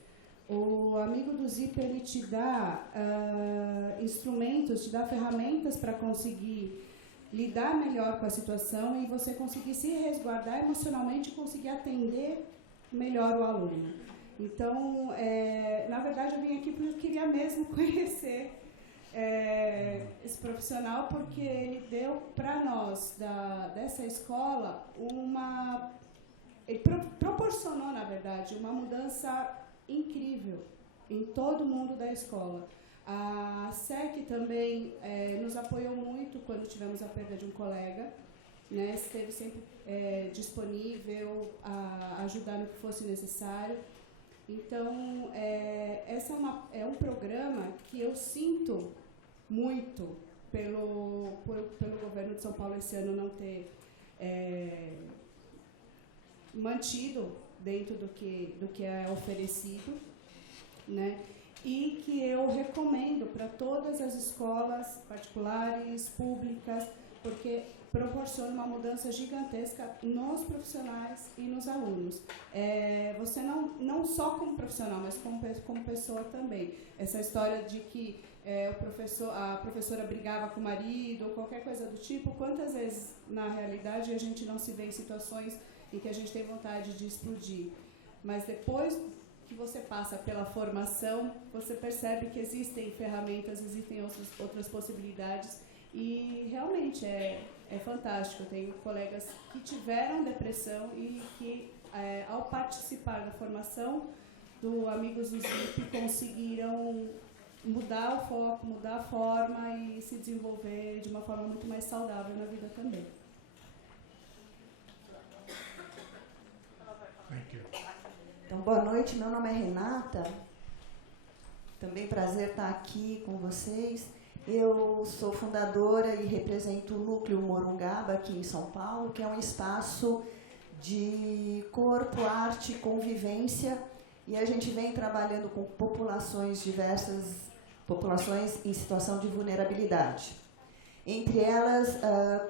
O Amigo do ZIP, ele te dá instrumentos, te dá ferramentas para conseguir lidar melhor com a situação e você conseguir se resguardar emocionalmente e conseguir atender melhor o aluno. Então, na verdade, eu vim aqui porque eu queria mesmo conhecer esse profissional, porque ele deu para nós, dessa escola, ele proporcionou, na verdade, uma mudança incrível em todo mundo da escola. A SEC também nos apoiou muito quando tivemos a perda de um colega, né? Esteve sempre disponível a ajudar no que fosse necessário. Então, essa é um programa que eu sinto muito pelo governo de São Paulo esse ano não ter mantido dentro do que é oferecido, né? E que eu recomendo para todas as escolas particulares, públicas, porque proporciona uma mudança gigantesca nos profissionais e nos alunos. Você não só como profissional, mas como pessoa também. Essa história de que a professora brigava com o marido ou qualquer coisa do tipo, quantas vezes, na realidade, a gente não se vê em situações em que a gente tem vontade de explodir. Mas depois que você passa pela formação, você percebe que existem ferramentas, existem outras possibilidades e realmente é fantástico. Eu tenho colegas que tiveram depressão e que, ao participar da formação do Amigos do Zip, conseguiram mudar o foco, mudar a forma e se desenvolver de uma forma muito mais saudável na vida também. Então, boa noite, meu nome é Renata, também prazer estar aqui com vocês. Eu sou fundadora e represento o Núcleo Morungaba aqui em São Paulo, que é um espaço de corpo, arte e convivência, e a gente vem trabalhando com populações diversas, populações em situação de vulnerabilidade. Entre elas,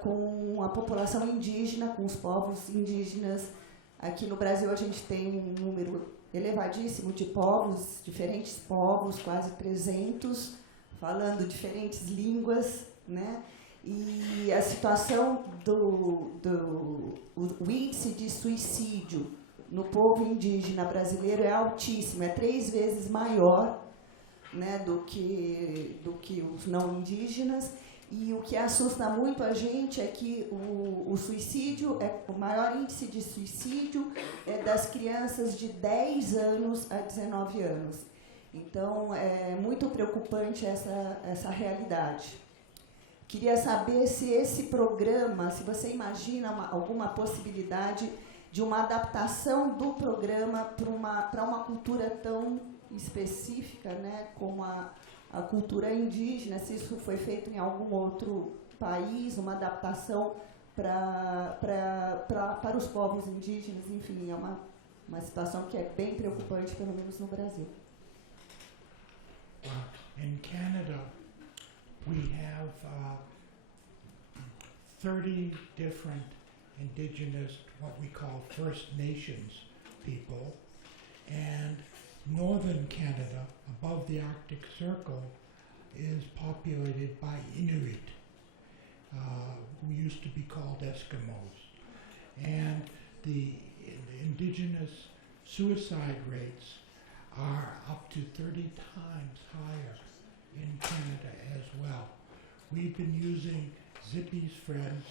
com a população indígena, com os povos indígenas. Aqui no Brasil a gente tem um número elevadíssimo de povos, diferentes povos, quase 300, falando diferentes línguas, né? E a situação o índice de suicídio no povo indígena brasileiro é altíssimo, é 3 vezes maior, né, do que os não indígenas. E o que assusta muito a gente é que o suicídio, o maior índice de suicídio é das crianças de 10 anos a 19 anos. Então, é muito preocupante essa realidade. Queria saber se esse programa, se você imagina alguma possibilidade de uma adaptação do programa para uma cultura tão específica, né, como a cultura indígena, se isso foi feito em algum outro país, uma adaptação para os povos indígenas, enfim, é uma situação que é bem preocupante, pelo menos no Brasil. In Canada, we have 30 different indigenous, what we call First Nations people, and northern Canada, above the Arctic Circle, is populated by Inuit, who used to be called Eskimos. And the indigenous suicide rates are up to 30 times higher in Canada as well. We've been using Zippy's Friends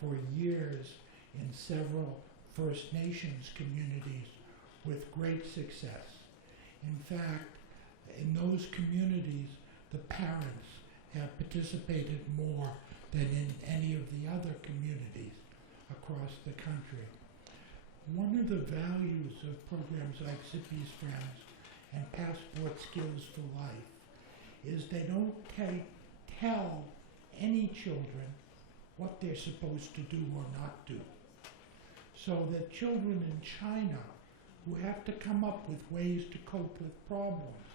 for years in several First Nations communities with great success. In fact, in those communities, the parents have participated more than in any of the other communities across the country. One of the values of programs like Zippy's Friends and Passport Skills for Life is they don't tell any children what they're supposed to do or not do. So that children in China who have to come up with ways to cope with problems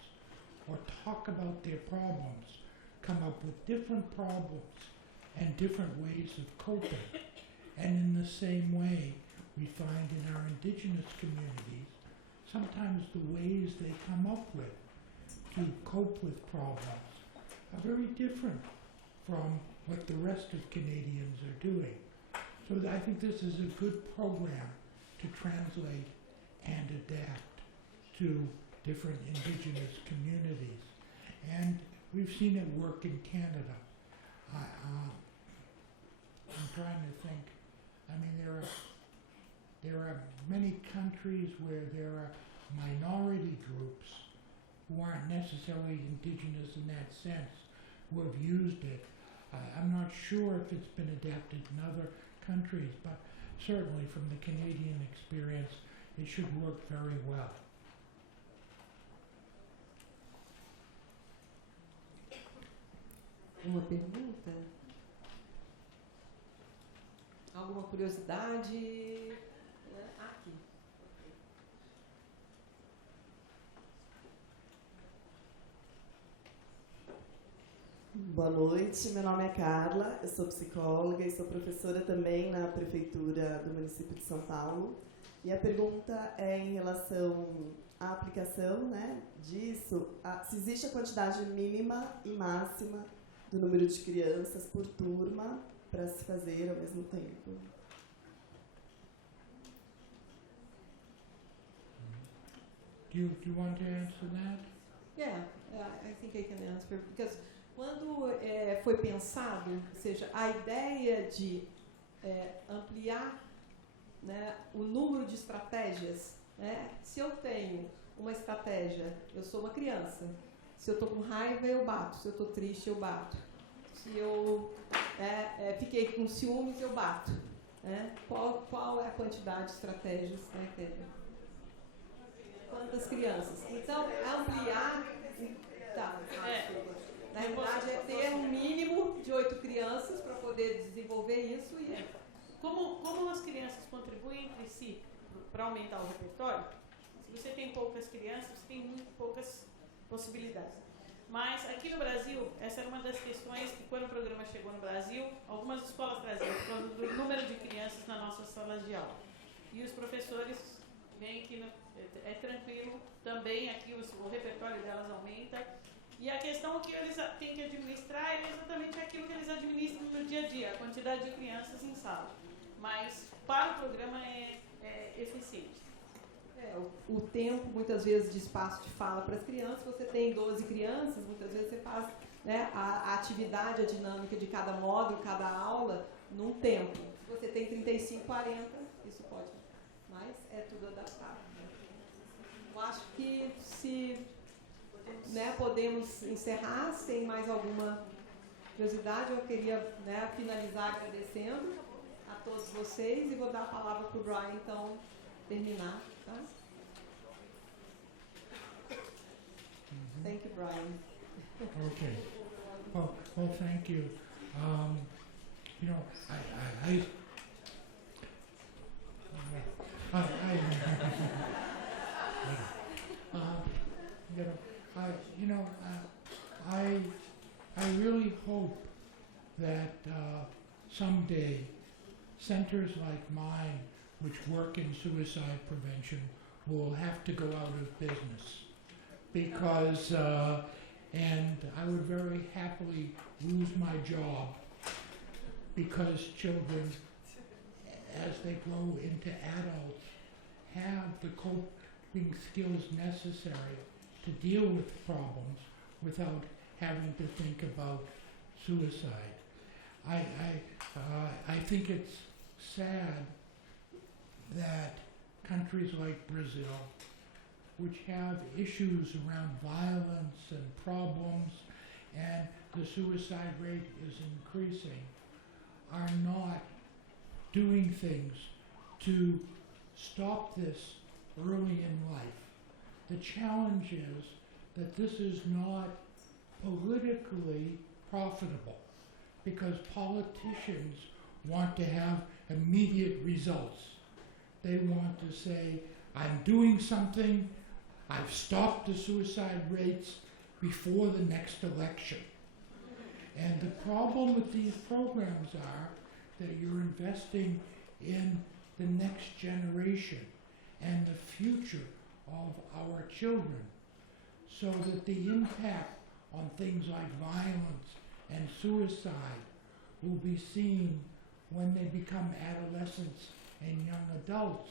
or talk about their problems, come up with different problems and different ways of coping. And in the same way, we find in our indigenous communities, sometimes the ways they come up with to cope with problems are very different from what the rest of Canadians are doing. So I think this is a good program to translate and adapt to different indigenous communities. And we've seen it work in Canada. I'm trying to think. I mean, there are many countries where there are minority groups who aren't necessarily indigenous in that sense, who have used it. I'm not sure if it's been adapted in other countries, but certainly from the Canadian experience, it should work very well. Uma pergunta? Alguma curiosidade? Aqui. Boa noite, meu nome é Carla, eu sou psicóloga e sou professora também na Prefeitura do município de São Paulo. E a pergunta é em relação à aplicação, né, disso, se existe a quantidade mínima e máxima do número de crianças por turma para se fazer ao mesmo tempo. Do you want to answer that? Yeah, I think I can answer, because quando foi pensado, ou seja, a ideia de ampliar, né, o número de estratégias, né, se eu tenho uma estratégia, eu sou uma criança, se eu estou com raiva eu bato, se eu estou triste eu bato, se eu fiquei com ciúmes eu bato, né? Qual é a quantidade de estratégias, né, que quantas crianças? Então, ampliar, tá, na verdade é ter um mínimo de 8 crianças para poder desenvolver isso e Como as crianças contribuem entre si para aumentar o repertório, se você tem poucas crianças, você tem muito poucas possibilidades. Mas aqui no Brasil, essa era uma das questões que quando o programa chegou no Brasil, algumas escolas traziam por causa do número de crianças nas nossas salas de aula. E os professores veem que é tranquilo, também aqui o repertório delas aumenta. E a questão que eles têm que administrar é exatamente aquilo que eles administram no dia a dia, a quantidade de crianças em sala. Mas para o programa é eficiente. O tempo, muitas vezes, de espaço de fala para as crianças, você tem 12 crianças, muitas vezes você faz, né, a atividade, a dinâmica de cada módulo, cada aula, num tempo. Se você tem 35, 40, isso pode, mas é tudo adaptado. Eu acho que se podemos encerrar, sem mais alguma curiosidade, eu queria finalizar agradecendo a todos vocês e vou dar a palavra para o Brian, então, terminar. Tá? Thank you, Brian. Okay. Well, thank you. You know, I really hope that someday centers like mine, which work in suicide prevention, will have to go out of business, because and I would very happily lose my job, because children, as they grow into adults, have the coping skills necessary to deal with problems without having to think about suicide. I think it's sad that countries like Brazil, which have issues around violence and problems, and the suicide rate is increasing, are not doing things to stop this early in life. The challenge is that this is not politically profitable, because politicians want to have immediate results. They want to say, I'm doing something, I've stopped the suicide rates before the next election. And the problem with these programs are that you're investing in the next generation and the future of our children, so that the impact on things like violence and suicide will be seen when they become adolescents and young adults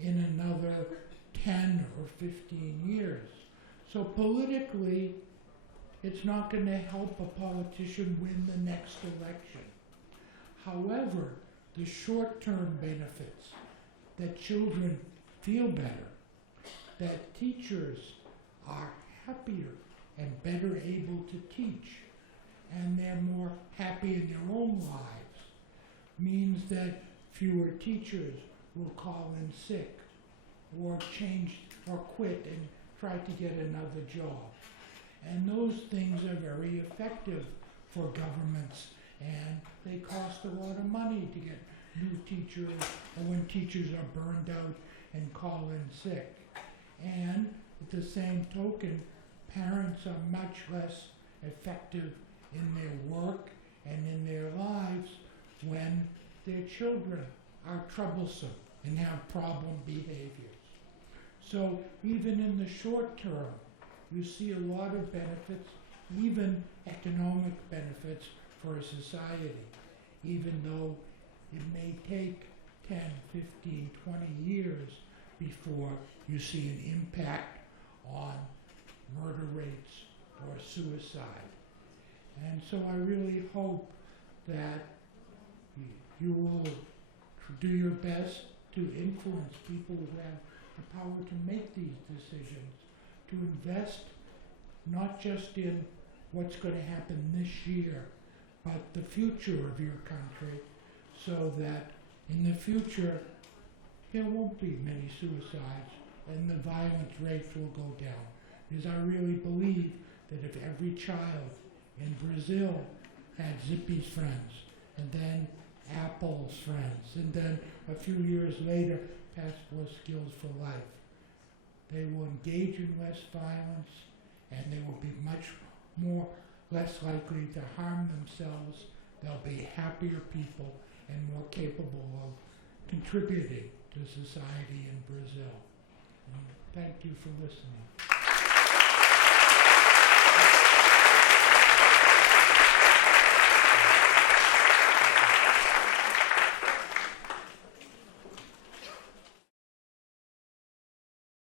in another 10 or 15 years. So politically, it's not going to help a politician win the next election. However, the short-term benefits, that children feel better, that teachers are happier and better able to teach, and they're more happy in their own lives, means that fewer teachers will call in sick or change or quit and try to get another job. And those things are very effective for governments, and they cost a lot of money to get new teachers, or when teachers are burned out and call in sick. And at the same token, parents are much less effective in their work and in their lives when their children are troublesome and have problem behaviors. So even in the short term, you see a lot of benefits, even economic benefits for a society, even though it may take 10, 15, 20 years before you see an impact on murder rates or suicide. And so I really hope that you will do your best to influence people who have the power to make these decisions, to invest not just in what's going to happen this year, but the future of your country, so that in the future there won't be many suicides and the violence rates will go down. Because I really believe that if every child in Brazil had Zippy's friends, and then Apple's friends, and then a few years later, Passport Skills for Life, they will engage in less violence, and they will be less likely to harm themselves. They'll be happier people and more capable of contributing to society in Brazil. And thank you for listening.